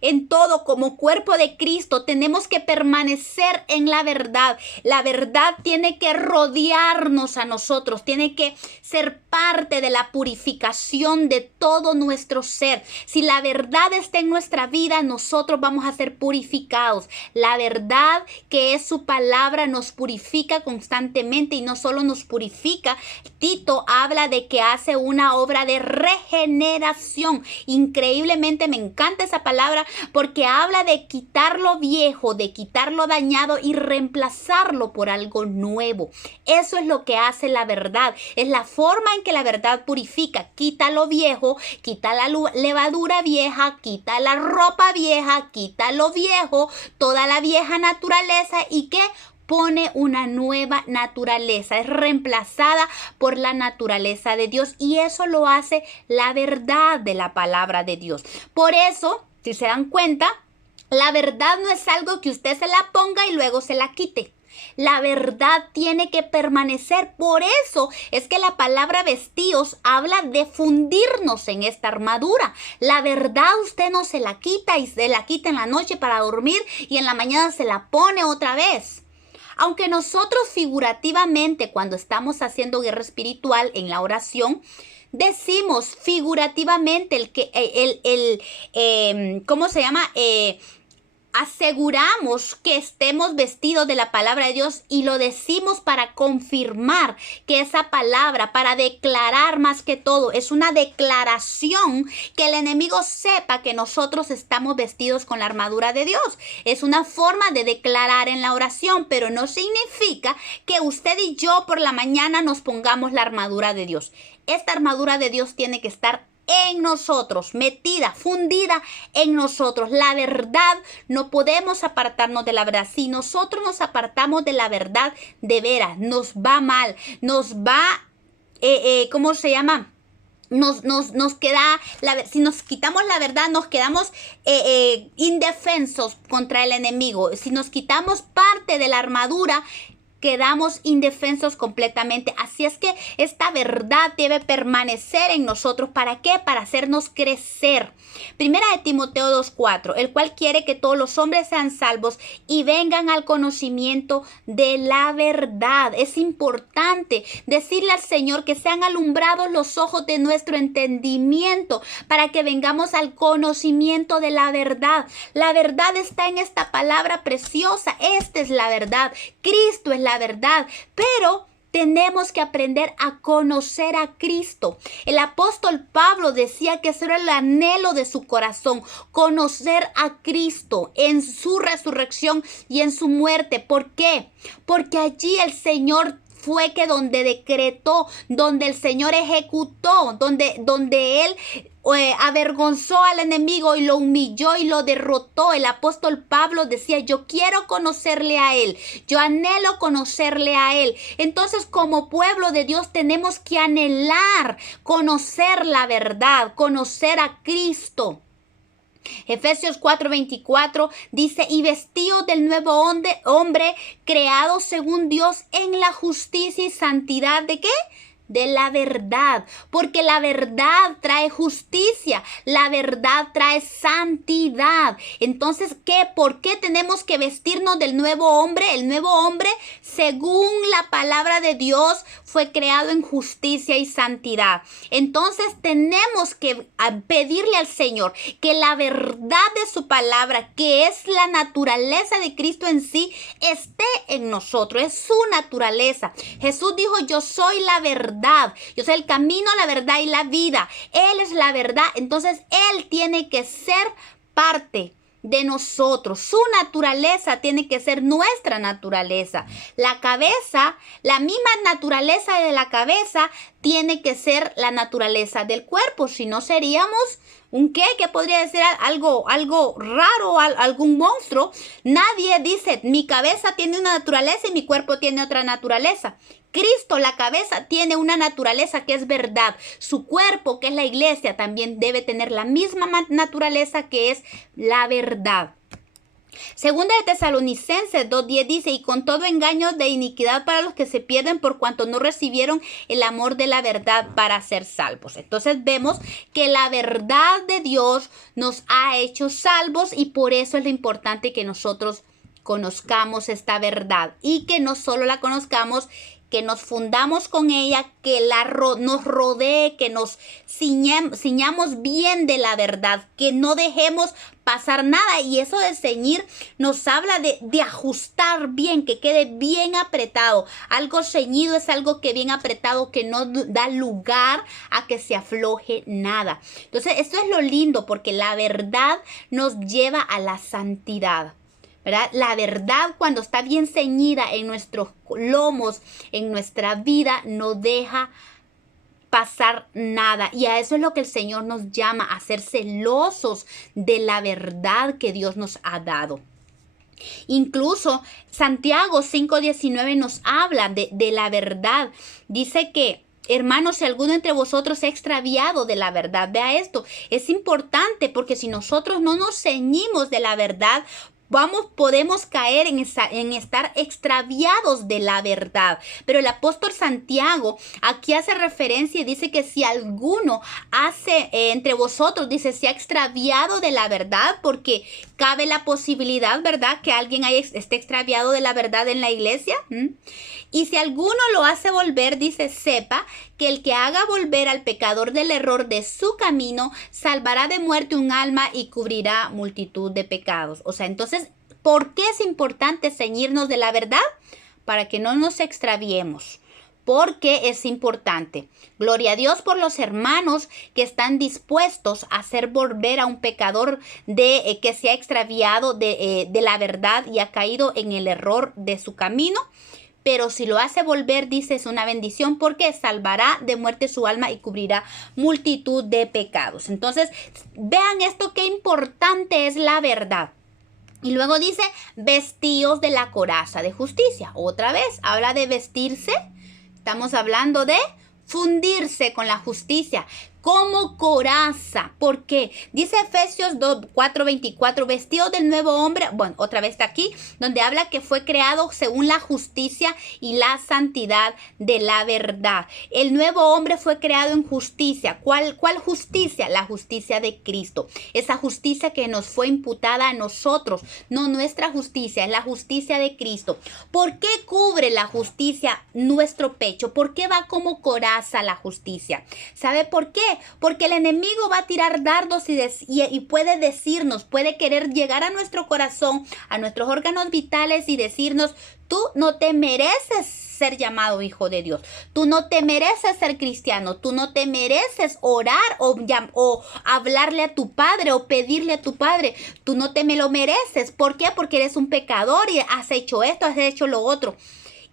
En todo, como cuerpo de Cristo, tenemos que permanecer en la verdad. La verdad tiene que rodearnos a nosotros, tiene que ser parte de la purificación de todo nuestro ser. Si la verdad está en nuestra vida, nosotros vamos a ser purificados. La verdad, que es su palabra, nos purifica constantemente, y no solo nos purifica. Tito habla de que hace una obra de regeneración. Increíblemente me encanta esa palabra, porque habla de quitar lo viejo, de quitar lo dañado y reemplazarlo por algo nuevo. Eso es lo que hace la verdad. Es la forma en que la verdad purifica. Quita lo viejo, quita la levadura vieja, quita la ropa vieja, quita lo viejo, toda la vieja naturaleza, y que pone una nueva naturaleza, es reemplazada por la naturaleza de Dios, y eso lo hace la verdad de la palabra de Dios. Por eso, si se dan cuenta, la verdad no es algo que usted se la ponga y luego se la quite. La verdad tiene que permanecer. Por eso es que la palabra vestíos habla de fundirnos en esta armadura. La verdad usted no se la quita y se la quita en la noche para dormir y en la mañana se la pone otra vez. Aunque nosotros figurativamente, cuando estamos haciendo guerra espiritual en la oración, decimos figurativamente ¿cómo se llama? Aseguramos que estemos vestidos de la palabra de Dios y lo decimos para confirmar que esa palabra, para declarar más que todo, es una declaración que el enemigo sepa que nosotros estamos vestidos con la armadura de Dios. Es una forma de declarar en la oración, pero no significa que usted y yo por la mañana nos pongamos la armadura de Dios. Esta armadura de Dios tiene que estar en nosotros, metida, fundida en nosotros. La verdad, no podemos apartarnos de la verdad. Si nosotros nos apartamos de la verdad, de veras, nos va mal, nos va, ¿cómo se llama? Nos queda, si nos quitamos la verdad, nos quedamos indefensos contra el enemigo. Si nos quitamos parte de la armadura, quedamos indefensos completamente. Así es que esta verdad debe permanecer en nosotros. ¿Para qué? Para hacernos crecer. Primera de Timoteo 2:4, el cual quiere que todos los hombres sean salvos y vengan al conocimiento de la verdad. Es importante decirle al Señor que sean alumbrados los ojos de nuestro entendimiento para que vengamos al conocimiento de la verdad. La verdad está en esta palabra preciosa. Esta es la verdad. Cristo es la verdad, pero tenemos que aprender a conocer a Cristo. El apóstol Pablo decía que ese era el anhelo de su corazón, conocer a Cristo en su resurrección y en su muerte. ¿Por qué? Porque allí el Señor fue que donde decretó, donde el Señor ejecutó, donde Él avergonzó al enemigo y lo humilló y lo derrotó. El apóstol Pablo decía: yo quiero conocerle a Él, yo anhelo conocerle a Él. Entonces, como pueblo de Dios tenemos que anhelar conocer la verdad, conocer a Cristo. Efesios 4:24 dice: y vestidos del nuevo hombre creado según Dios en la justicia y santidad ¿de qué? De la verdad, porque la verdad trae justicia, la verdad trae santidad. Entonces, ¿por qué tenemos que vestirnos del nuevo hombre? El nuevo hombre, según la palabra de Dios, fue creado en justicia y santidad. Entonces, tenemos que pedirle al Señor que la verdad de su palabra, que es la naturaleza de Cristo en sí, esté en nosotros. Es su naturaleza. Jesús dijo: yo soy la verdad. Yo soy el camino, la verdad y la vida. Él es la verdad. Entonces, Él tiene que ser parte de nosotros. Su naturaleza tiene que ser nuestra naturaleza. La cabeza, la misma naturaleza de la cabeza tiene que ser la naturaleza del cuerpo. Si no, seríamos ¿un qué? ¿Qué podría decir? Algo raro, algún monstruo. Nadie dice: mi cabeza tiene una naturaleza y mi cuerpo tiene otra naturaleza. Cristo, la cabeza, tiene una naturaleza que es verdad. Su cuerpo, que es la iglesia, también debe tener la misma naturaleza que es la verdad. Segunda de Tesalonicenses 2:10 dice: y con todo engaño de iniquidad para los que se pierden por cuanto no recibieron el amor de la verdad para ser salvos. Entonces vemos que la verdad de Dios nos ha hecho salvos y por eso es lo importante que nosotros conozcamos esta verdad y que no solo la conozcamos, que nos fundamos con ella, que nos rodee, que nos ciñamos bien de la verdad, que no dejemos pasar nada. Y eso de ceñir nos habla de ajustar bien, que quede bien apretado. Algo ceñido es algo que bien apretado, que no da lugar a que se afloje nada. Entonces, esto es lo lindo, porque la verdad nos lleva a la santidad, ¿verdad? La verdad, cuando está bien ceñida en nuestros lomos, en nuestra vida, no deja pasar nada. Y a eso es lo que el Señor nos llama, a ser celosos de la verdad que Dios nos ha dado. Incluso Santiago 5:19 nos habla de la verdad. Dice que: hermanos, si alguno entre vosotros se ha extraviado de la verdad. Vea esto, es importante, porque si nosotros no nos ceñimos de la verdad, podemos caer en estar extraviados de la verdad. Pero el apóstol Santiago aquí hace referencia y dice que si alguno hace entre vosotros, dice, se ha extraviado de la verdad, porque cabe la posibilidad, ¿verdad?, que alguien esté extraviado de la verdad en la iglesia. Y si alguno lo hace volver, dice, sepa que el que haga volver al pecador del error de su camino, salvará de muerte un alma y cubrirá multitud de pecados. O sea, entonces, ¿por qué es importante ceñirnos de la verdad? Para que no nos extraviemos. Porque es importante. Gloria a Dios por los hermanos que están dispuestos a hacer volver a un pecador que se ha extraviado de la verdad y ha caído en el error de su camino. Pero si lo hace volver, dice, es una bendición porque salvará de muerte su alma y cubrirá multitud de pecados. Entonces, vean esto, qué importante es la verdad. Y luego dice, vestíos de la coraza de justicia. Otra vez, habla de vestirse. Estamos hablando de fundirse con la justicia. Como coraza. ¿Por qué? Dice Efesios 4:24, vestido del nuevo hombre. Bueno, otra vez está aquí, donde habla que fue creado según la justicia y la santidad de la verdad. El nuevo hombre fue creado en justicia. ¿Cuál justicia? La justicia de Cristo. Esa justicia que nos fue imputada a nosotros. No nuestra justicia, es la justicia de Cristo. ¿Por qué cubre la justicia nuestro pecho? ¿Por qué va como coraza la justicia? ¿Sabe por qué? Porque el enemigo va a tirar dardos y puede decirnos, puede querer llegar a nuestro corazón, a nuestros órganos vitales y decirnos, tú no te mereces ser llamado hijo de Dios. Tú no te mereces ser cristiano. Tú no te mereces orar o hablarle a tu padre o pedirle a tu padre. Tú no te me lo mereces. ¿Por qué? Porque eres un pecador y has hecho esto, has hecho lo otro.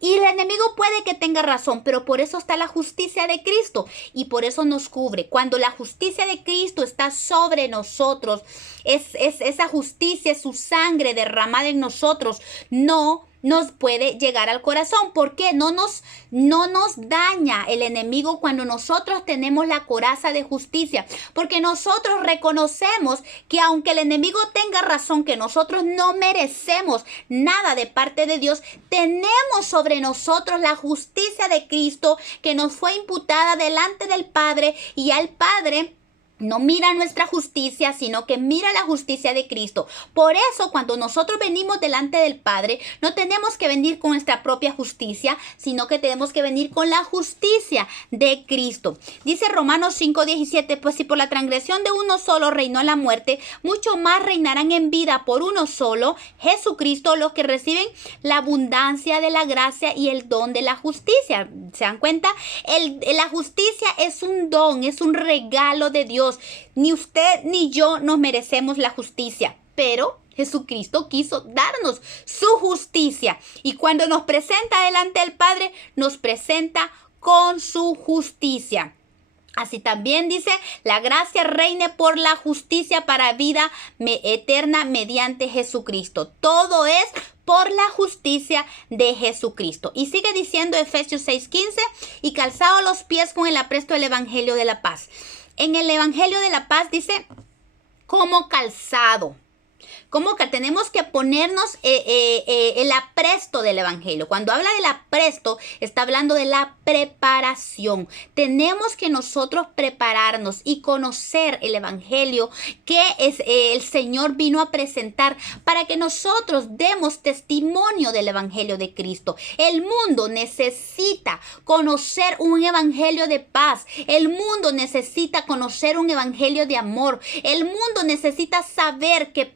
Y el enemigo puede que tenga razón, pero por eso está la justicia de Cristo y por eso nos cubre. Cuando la justicia de Cristo está sobre nosotros, es esa justicia, es su sangre derramada en nosotros, no nos puede llegar al corazón. ¿Por qué? No nos daña el enemigo cuando nosotros tenemos la coraza de justicia. Porque nosotros reconocemos que aunque el enemigo tenga razón, que nosotros no merecemos nada de parte de Dios, tenemos sobre nosotros la justicia de Cristo que nos fue imputada delante del Padre, y al Padre no mira nuestra justicia, sino que mira la justicia de Cristo. Por eso, cuando nosotros venimos delante del Padre, no tenemos que venir con nuestra propia justicia, sino que tenemos que venir con la justicia de Cristo. Dice Romanos 5:17, pues si por la transgresión de uno solo reinó la muerte, mucho más reinarán en vida por uno solo, Jesucristo, los que reciben la abundancia de la gracia y el don de la justicia. ¿Se dan cuenta? La justicia es un don, es un regalo de Dios. Ni usted ni yo nos merecemos la justicia, pero Jesucristo quiso darnos su justicia. Y cuando nos presenta delante del Padre, nos presenta con su justicia. Así también dice, la gracia reine por la justicia para vida eterna mediante Jesucristo. Todo es por la justicia de Jesucristo. Y sigue diciendo Efesios 6:15, y calzado los pies con el apresto del evangelio de la paz. En el evangelio de la paz dice, como calzado. Como que tenemos que ponernos el apresto del evangelio. Cuando habla del apresto, está hablando de la preparación. Tenemos que nosotros prepararnos y conocer el evangelio que el Señor vino a presentar para que nosotros demos testimonio del evangelio de Cristo. El mundo necesita conocer un evangelio de paz. El mundo necesita conocer un evangelio de amor. El mundo necesita saber que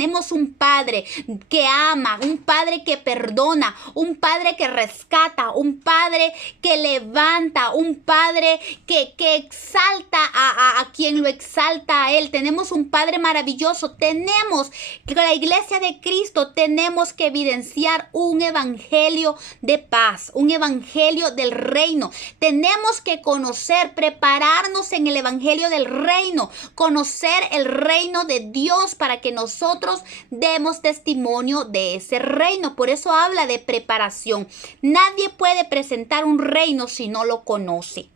tenemos un Padre que ama, un Padre que perdona, un Padre que rescata, un Padre que levanta, un Padre que exalta a quien lo exalta a Él. Tenemos un Padre maravilloso. Tenemos que la iglesia de Cristo tenemos que evidenciar un evangelio de paz, un evangelio del reino. Tenemos que conocer, prepararnos en el evangelio del reino, conocer el reino de Dios para que nosotros demos testimonio de ese reino. Por eso habla de preparación. Nadie puede presentar un reino si no lo conoce.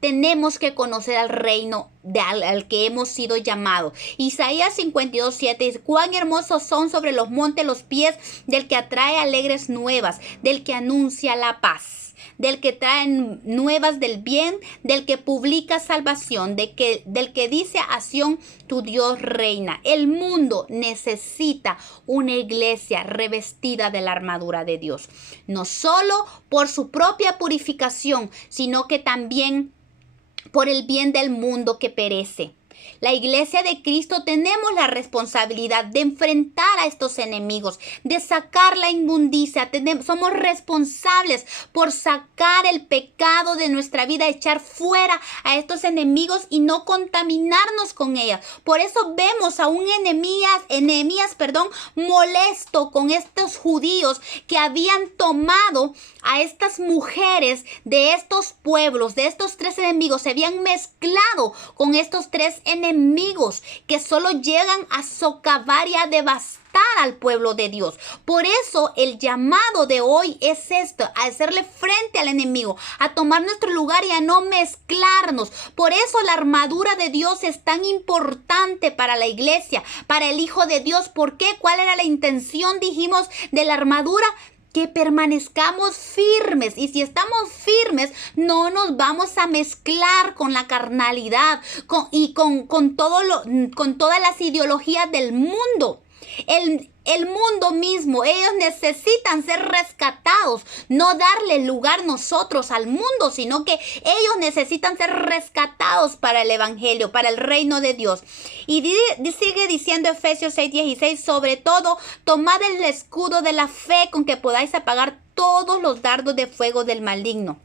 Tenemos que conocer al reino al que hemos sido llamados. Isaías 52:7 dice: cuán hermosos son sobre los montes los pies del que atrae alegres nuevas, del que anuncia la paz, del que trae nuevas del bien, del que publica salvación, del que dice a Sión: tu Dios reina. El mundo necesita una iglesia revestida de la armadura de Dios, no solo por su propia purificación, sino que también por el bien del mundo que perece. La iglesia de Cristo tenemos la responsabilidad de enfrentar a estos enemigos, de sacar la inmundicia. Somos responsables por sacar el pecado de nuestra vida, echar fuera a estos enemigos y no contaminarnos con ellas. Por eso vemos a un Nehemías, molesto con estos judíos que habían tomado a estas mujeres de estos pueblos, de estos tres enemigos, se habían mezclado con estos tres enemigos que solo llegan a socavar y a devastar al pueblo de Dios. Por eso el llamado de hoy es esto: a hacerle frente al enemigo, a tomar nuestro lugar y a no mezclarnos. Por eso la armadura de Dios es tan importante para la iglesia, para el Hijo de Dios. ¿Por qué? ¿Cuál era la intención, dijimos, de la armadura? Que permanezcamos firmes, y si estamos firmes no nos vamos a mezclar con la carnalidad con todas las ideologías del mundo. El mundo mismo, ellos necesitan ser rescatados, no darle lugar nosotros al mundo, sino que ellos necesitan ser rescatados para el evangelio, para el reino de Dios. Y sigue diciendo Efesios 6:16: sobre todo, tomad el escudo de la fe con que podáis apagar todos los dardos de fuego del maligno.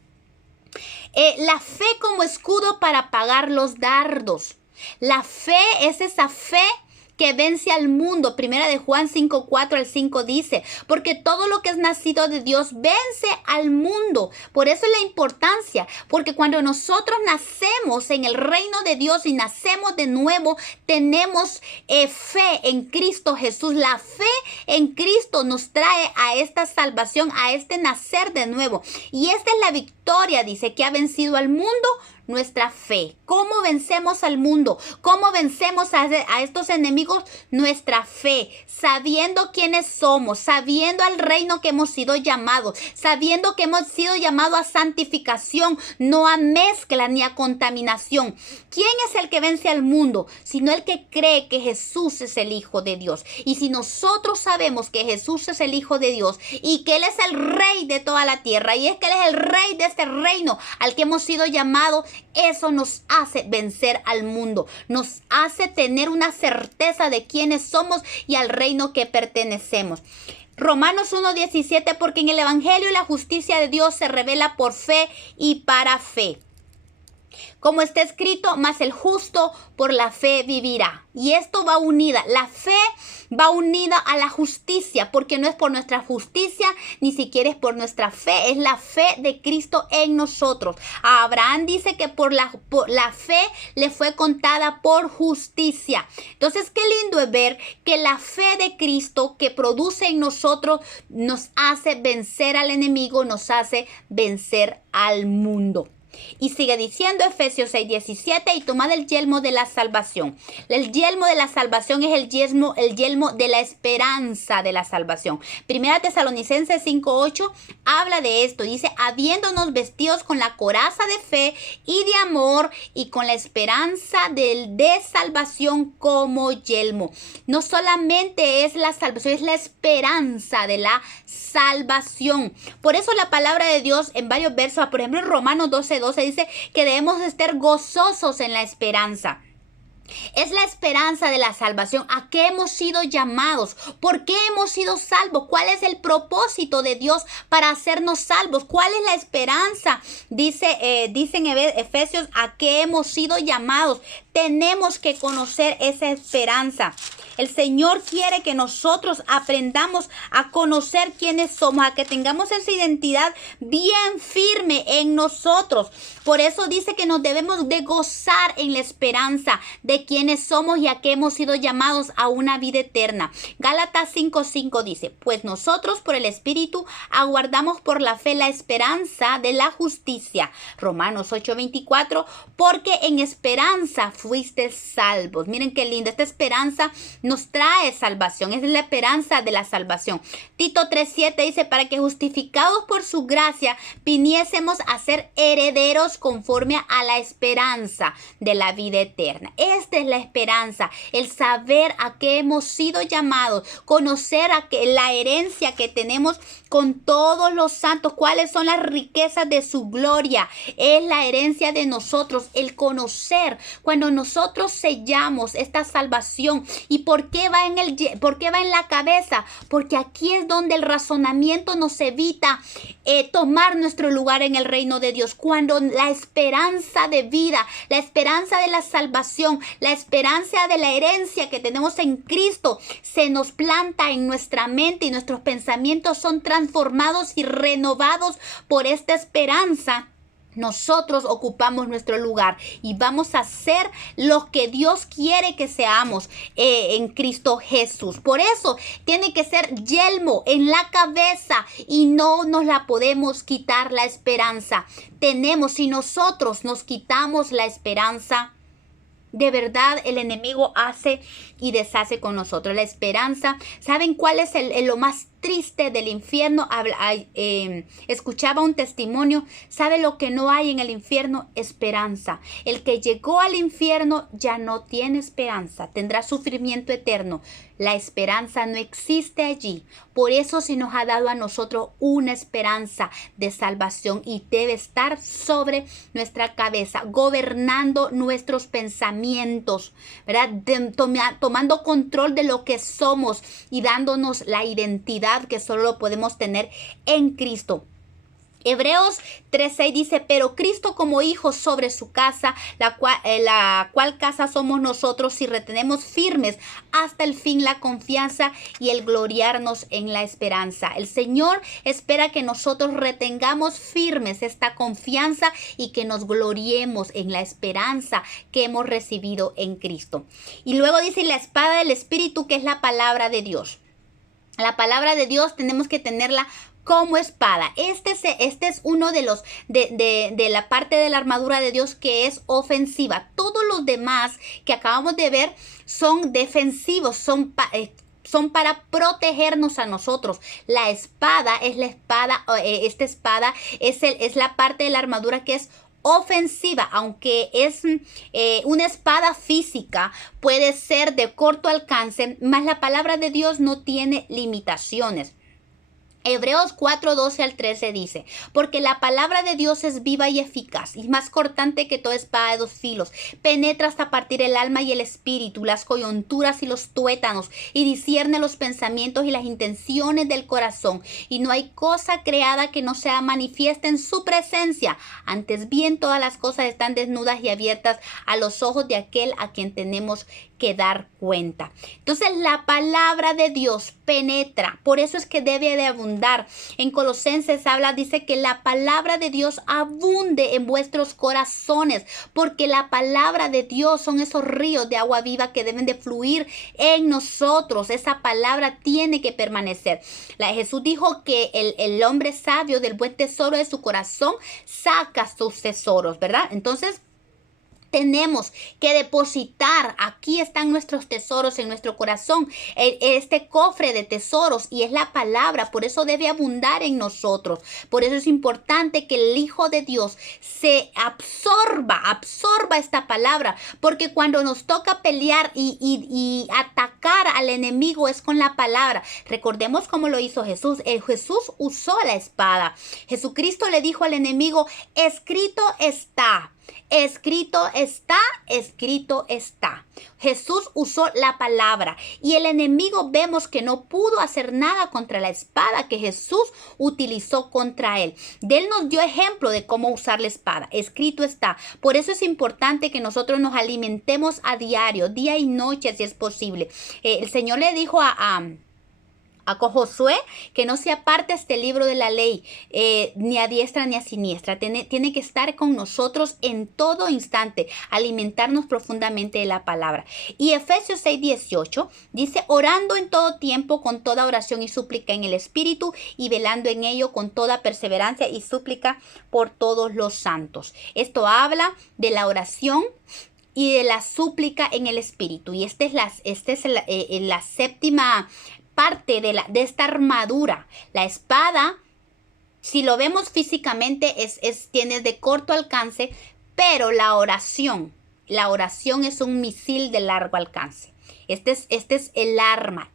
La fe como escudo para apagar los dardos. La fe es esa fe que vence al mundo. Primera de Juan 5:4-5 dice: porque todo lo que es nacido de Dios vence al mundo. Por eso es la importancia, porque cuando nosotros nacemos en el reino de Dios y nacemos de nuevo, tenemos fe en Cristo Jesús. La fe en Cristo nos trae a esta salvación, a este nacer de nuevo. Y esta es la victoria, dice, que ha vencido al mundo: nuestra fe. ¿Cómo vencemos al mundo? ¿Cómo vencemos a estos enemigos? Nuestra fe, sabiendo quiénes somos, sabiendo al reino que hemos sido llamados, sabiendo que hemos sido llamados a santificación, no a mezcla ni a contaminación. ¿Quién es el que vence al mundo? Sino el que cree que Jesús es el Hijo de Dios. Y si nosotros sabemos que Jesús es el Hijo de Dios y que Él es el Rey de toda la tierra, y es que Él es el Rey de este reino al que hemos sido llamados, eso nos hace vencer al mundo, nos hace tener una certeza de quiénes somos y al reino que pertenecemos. Romanos 1:17: porque en el evangelio la justicia de Dios se revela por fe y para fe. Como está escrito: mas el justo por la fe vivirá. Y esto va unida, la fe va unida a la justicia, porque no es por nuestra justicia, ni siquiera es por nuestra fe, es la fe de Cristo en nosotros. A Abraham dice que por la fe le fue contada por justicia. Entonces, qué lindo es ver que la fe de Cristo que produce en nosotros nos hace vencer al enemigo, nos hace vencer al mundo. Y sigue diciendo Efesios 6:17: y tomad el yelmo de la salvación. El yelmo de la salvación es el yelmo de la esperanza de la salvación. Primera Tesalonicenses 5:8 habla de esto. Dice: habiéndonos vestidos con la coraza de fe y de amor, y con la esperanza de salvación como yelmo. No solamente es la salvación, es la esperanza de la salvación. Por eso la palabra de Dios en varios versos, por ejemplo en Romanos 12:12 dice que debemos estar gozosos en la esperanza. Es la esperanza de la salvación. ¿A qué hemos sido llamados? ¿Por qué hemos sido salvos? ¿Cuál es el propósito de Dios para hacernos salvos? ¿Cuál es la esperanza? Dice en Efesios: ¿a qué hemos sido llamados? Tenemos que conocer esa esperanza. El Señor quiere que nosotros aprendamos a conocer quiénes somos, a que tengamos esa identidad bien firme en nosotros. Por eso dice que nos debemos de gozar en la esperanza, de de quiénes somos y a qué hemos sido llamados a una vida eterna. Gálatas 5:5 dice, pues nosotros por el Espíritu aguardamos por la fe la esperanza de la justicia. Romanos 8:24, porque en esperanza fuiste salvos. Miren qué lindo, esta esperanza nos trae salvación, es la esperanza de la salvación. Tito 3:7 dice, para que justificados por su gracia viniésemos a ser herederos conforme a la esperanza de la vida eterna. Esta es la esperanza, el saber a qué hemos sido llamados, conocer la herencia que tenemos con todos los santos, cuáles son las riquezas de su gloria. Es la herencia de nosotros, el conocer. Cuando nosotros sellamos esta salvación, ¿y por qué va en la cabeza? Porque aquí es donde el razonamiento nos evita tomar nuestro lugar en el reino de Dios. Cuando la esperanza de vida, la esperanza de la salvación, la esperanza de la herencia que tenemos en Cristo se nos planta en nuestra mente y nuestros pensamientos son transformados y renovados por esta esperanza, nosotros ocupamos nuestro lugar y vamos a ser lo que Dios quiere que seamos en Cristo Jesús. Por eso tiene que ser yelmo en la cabeza y no nos la podemos quitar la esperanza. Si nosotros nos quitamos la esperanza, de verdad el enemigo hace y deshace con nosotros. La esperanza, ¿saben cuál es lo más triste del infierno? Escuchaba un testimonio. ¿Sabe lo que no hay en el infierno? Esperanza. El que llegó al infierno ya no tiene esperanza, tendrá sufrimiento eterno. La esperanza no existe allí. Por eso se nos ha dado a nosotros una esperanza de salvación y debe estar sobre nuestra cabeza, gobernando nuestros pensamientos, ¿verdad? Tomando control de lo que somos y dándonos la identidad que solo lo podemos tener en Cristo. Hebreos 3:6 dice, pero Cristo como hijo sobre su casa, la cual casa somos nosotros si retenemos firmes hasta el fin la confianza y el gloriarnos en la esperanza. El Señor espera que nosotros retengamos firmes esta confianza y que nos gloriemos en la esperanza que hemos recibido en Cristo. Y luego dice la espada del Espíritu, que es la palabra de Dios. La palabra de Dios tenemos que tenerla como espada. Este es uno de los de la parte de la armadura de Dios que es ofensiva. Todos los demás que acabamos de ver son defensivos, son para protegernos a nosotros. La espada es la espada, esta espada es la parte de la armadura que es ofensiva, aunque es una espada física, puede ser de corto alcance, mas la palabra de Dios no tiene limitaciones. Hebreos 4:12 al 13 dice, porque la palabra de Dios es viva y eficaz, y más cortante que toda espada de dos filos, penetra hasta partir el alma y el espíritu, las coyunturas y los tuétanos, y discierne los pensamientos y las intenciones del corazón, y no hay cosa creada que no sea manifiesta en su presencia, antes bien todas las cosas están desnudas y abiertas a los ojos de aquel a quien tenemos que dar cuenta. Entonces la palabra de Dios penetra, por eso es que debe de abundar. En Colosenses dice que la palabra de Dios abunde en vuestros corazones, porque la palabra de Dios son esos ríos de agua viva que deben de fluir en nosotros. Esa palabra tiene que permanecer. Jesús dijo que el hombre sabio del buen tesoro de su corazón saca sus tesoros, ¿verdad? Entonces tenemos que depositar, aquí están nuestros tesoros en nuestro corazón, este cofre de tesoros, y es la palabra, por eso debe abundar en nosotros. Por eso es importante que el Hijo de Dios se absorba esta palabra, porque cuando nos toca pelear y atacar al enemigo es con la palabra. Recordemos cómo lo hizo Jesús. Jesús usó la espada. Jesucristo le dijo al enemigo, escrito está. Escrito está, escrito está. Jesús usó la palabra y el enemigo vemos que no pudo hacer nada contra la espada que Jesús utilizó contra él. Él nos dio ejemplo de cómo usar la espada. Escrito está. Por eso es importante que nosotros nos alimentemos a diario, día y noche si es posible. El Señor le dijo a a Josué que no se aparte este libro de la ley, ni a diestra ni a siniestra. Tiene que estar con nosotros en todo instante, alimentarnos profundamente de la palabra. Y Efesios 6:18 dice, orando en todo tiempo con toda oración y súplica en el Espíritu y velando en ello con toda perseverancia y súplica por todos los santos. Esto habla de la oración y de la súplica en el Espíritu. Y esta es la séptima parte de esta armadura. La espada, si lo vemos físicamente, tiene de corto alcance, pero la oración es un misil de largo alcance. Este es el arma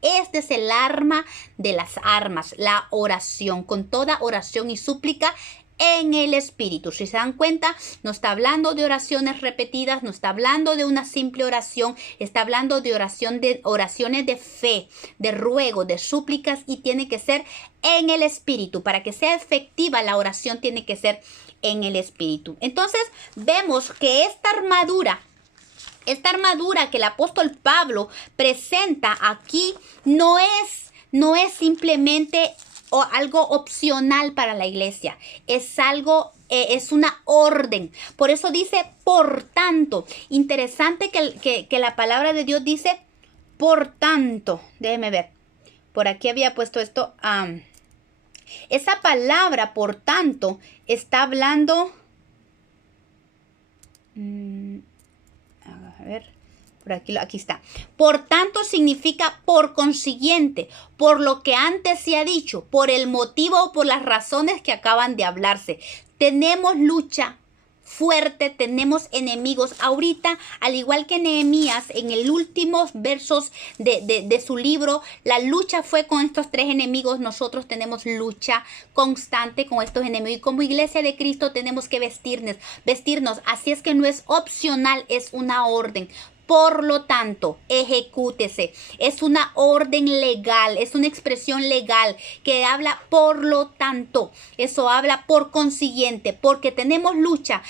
de las armas, la oración, con toda oración y súplica en el Espíritu. Si se dan cuenta, no está hablando de oraciones repetidas, no está hablando de una simple oración, está hablando de oraciones de fe, de ruego, de súplicas, y tiene que ser en el Espíritu. Para que sea efectiva la oración tiene que ser en el Espíritu. Entonces vemos que esta armadura que el apóstol Pablo presenta aquí no es simplemente algo opcional para la iglesia, es una orden. Por eso dice, por tanto. Interesante que la palabra de Dios dice, por tanto. Déjeme ver, por aquí había puesto esto. Esa palabra, por tanto, está hablando... a ver... Aquí está. Por tanto significa por consiguiente, por lo que antes se ha dicho, por el motivo o por las razones que acaban de hablarse. Tenemos lucha fuerte, tenemos enemigos. Ahorita, al igual que Nehemías, en el últimos versos de su libro, la lucha fue con estos tres enemigos. Nosotros tenemos lucha constante con estos enemigos. Y como iglesia de Cristo tenemos que vestirnos. Así es que no es opcional, es una orden. Por lo tanto, ejecútese. Es una orden legal, es una expresión legal que habla por lo tanto. Eso habla por consiguiente, porque tenemos lucha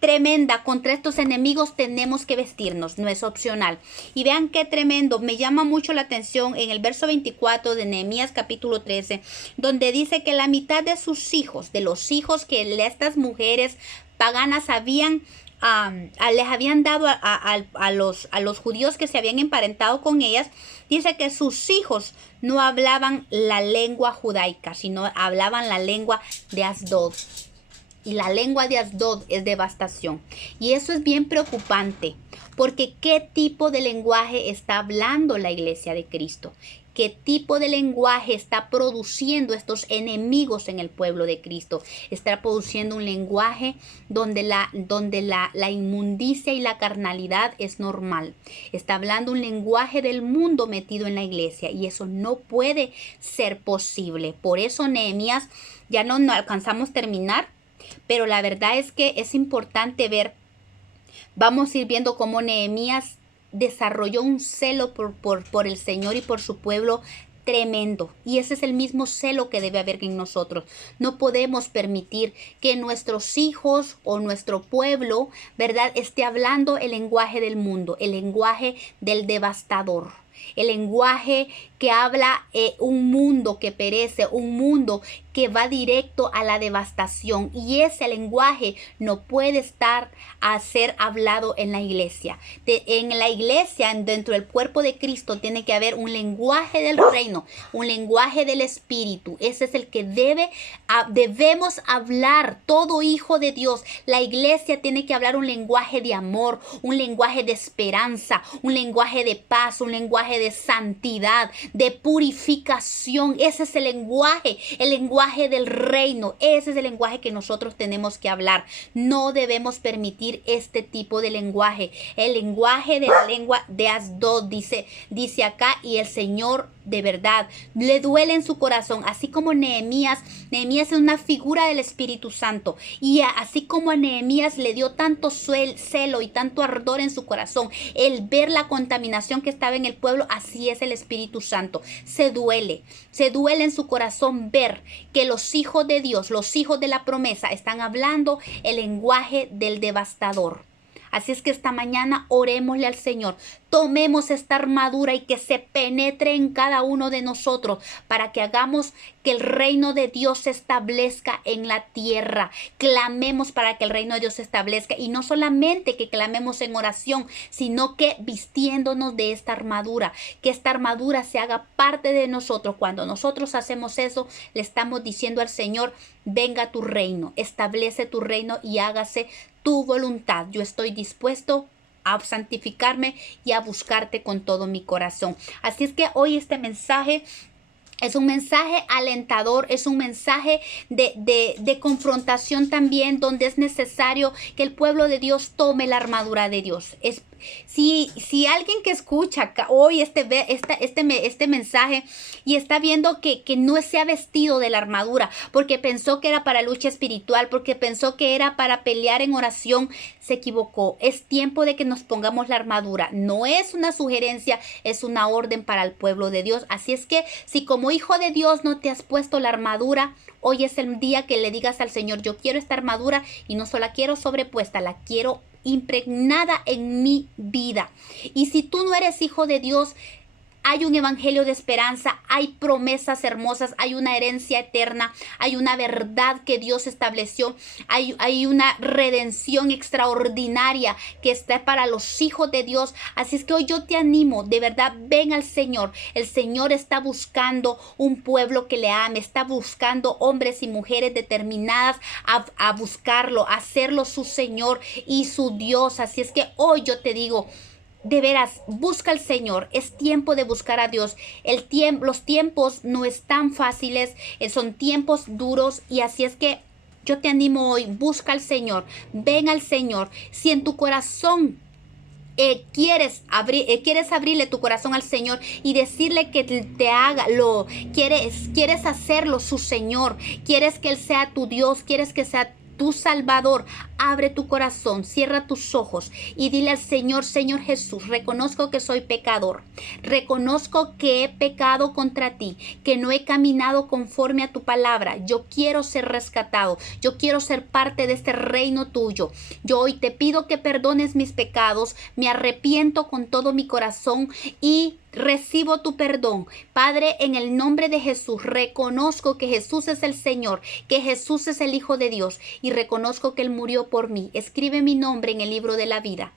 tremenda contra estos enemigos, tenemos que vestirnos, no es opcional. Y vean qué tremendo, me llama mucho la atención en el verso 24 de Nehemías capítulo 13, donde dice que la mitad de sus hijos, de los hijos que estas mujeres paganas les habían dado a los judíos que se habían emparentado con ellas, dice que sus hijos no hablaban la lengua judaica, sino hablaban la lengua de Asdod. Y la lengua de Asdod es devastación. Y eso es bien preocupante, porque ¿qué tipo de lenguaje está hablando la iglesia de Cristo? ¿Qué tipo de lenguaje está produciendo estos enemigos en el pueblo de Cristo? Está produciendo un lenguaje donde la inmundicia y la carnalidad es normal. Está hablando un lenguaje del mundo metido en la iglesia, y eso no puede ser posible. Por eso Nehemías, ya no alcanzamos a terminar, pero la verdad es que es importante ver, vamos a ir viendo cómo Nehemías desarrolló un celo por el Señor y por su pueblo tremendo. Y ese es el mismo celo que debe haber en nosotros. No podemos permitir que nuestros hijos o nuestro pueblo, ¿verdad?, esté hablando el lenguaje del mundo, el lenguaje del devastador. El lenguaje que habla un mundo que perece, un mundo que va directo a la devastación. Y ese lenguaje no puede estar a ser hablado en la iglesia. En la iglesia, dentro del cuerpo de Cristo, tiene que haber un lenguaje del reino, un lenguaje del Espíritu. Ese es el que debemos hablar, todo hijo de Dios. La iglesia tiene que hablar un lenguaje de amor, un lenguaje de esperanza, un lenguaje de paz, un lenguaje de santidad, de purificación. Ese es el lenguaje del reino. Ese es el lenguaje que nosotros tenemos que hablar. No debemos permitir este tipo de lenguaje. El lenguaje de la lengua de Asdod, dice acá, y el Señor de verdad le duele en su corazón, así como Nehemías es una figura del Espíritu Santo, y así como a Nehemías le dio tanto celo y tanto ardor en su corazón el ver la contaminación que estaba en el pueblo, así es el Espíritu Santo. Se duele en su corazón ver que los hijos de Dios, los hijos de la promesa, están hablando el lenguaje del devastador. Así es que esta mañana orémosle al Señor. tomemos esta armadura y que se penetre en cada uno de nosotros para que hagamos que el reino de Dios se establezca en la tierra. Clamemos para que el reino de Dios se establezca, y no solamente que clamemos en oración, sino que vistiéndonos de esta armadura, que esta armadura se haga parte de nosotros. Cuando nosotros hacemos eso, le estamos diciendo al Señor: venga tu reino, establece tu reino y hágase tu voluntad. Yo estoy dispuesto a santificarme y a buscarte con todo mi corazón. Así es que hoy este mensaje es un mensaje alentador, es un mensaje de confrontación también, donde es necesario que el pueblo de Dios tome la armadura de Dios. Si alguien que escucha hoy este mensaje y está viendo que no se ha vestido de la armadura porque pensó que era para lucha espiritual, porque pensó que era para pelear en oración, se equivocó. Es tiempo de que nos pongamos la armadura. No es una sugerencia, es una orden para el pueblo de Dios. Así es que si como hijo de Dios no te has puesto la armadura, hoy es el día que le digas al Señor: yo quiero esta armadura, y no solo la quiero sobrepuesta, la quiero impregnada en mi vida. Y si tú no eres hijo de Dios, hay un evangelio de esperanza, hay promesas hermosas, hay una herencia eterna, hay una verdad que Dios estableció, hay una redención extraordinaria que está para los hijos de Dios. Así es que hoy yo te animo, de verdad, ven al Señor. El Señor está buscando un pueblo que le ame, está buscando hombres y mujeres determinadas a buscarlo, a hacerlo su Señor y su Dios. Así es que hoy yo te digo, de veras, busca al Señor. Es tiempo de buscar a Dios. Los tiempos no están fáciles, son tiempos duros, y así es que yo te animo hoy: busca al Señor, ven al Señor. Si en tu corazón quieres abrirle tu corazón al Señor y decirle que te haga, quieres hacerlo su Señor, quieres que Él sea tu Dios, quieres que sea tu Salvador, abre tu corazón, cierra tus ojos y dile al Señor: Señor Jesús, reconozco que soy pecador, reconozco que he pecado contra ti, que no he caminado conforme a tu palabra. Yo quiero ser rescatado, yo quiero ser parte de este reino tuyo. Yo hoy te pido que perdones mis pecados, me arrepiento con todo mi corazón y recibo tu perdón. Padre, en el nombre de Jesús, reconozco que Jesús es el Señor, que Jesús es el Hijo de Dios, y reconozco que Él murió por mí. Escribe mi nombre en el libro de la vida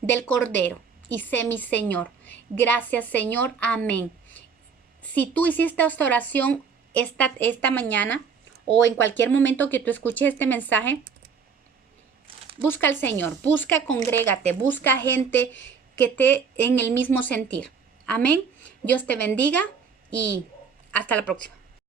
del Cordero y sé mi Señor. Gracias, Señor. Amén. Si tú hiciste esta oración esta mañana o en cualquier momento que tú escuches este mensaje, busca al Señor, congrégate, busca gente que esté en el mismo sentir. Amén. Dios te bendiga y hasta la próxima.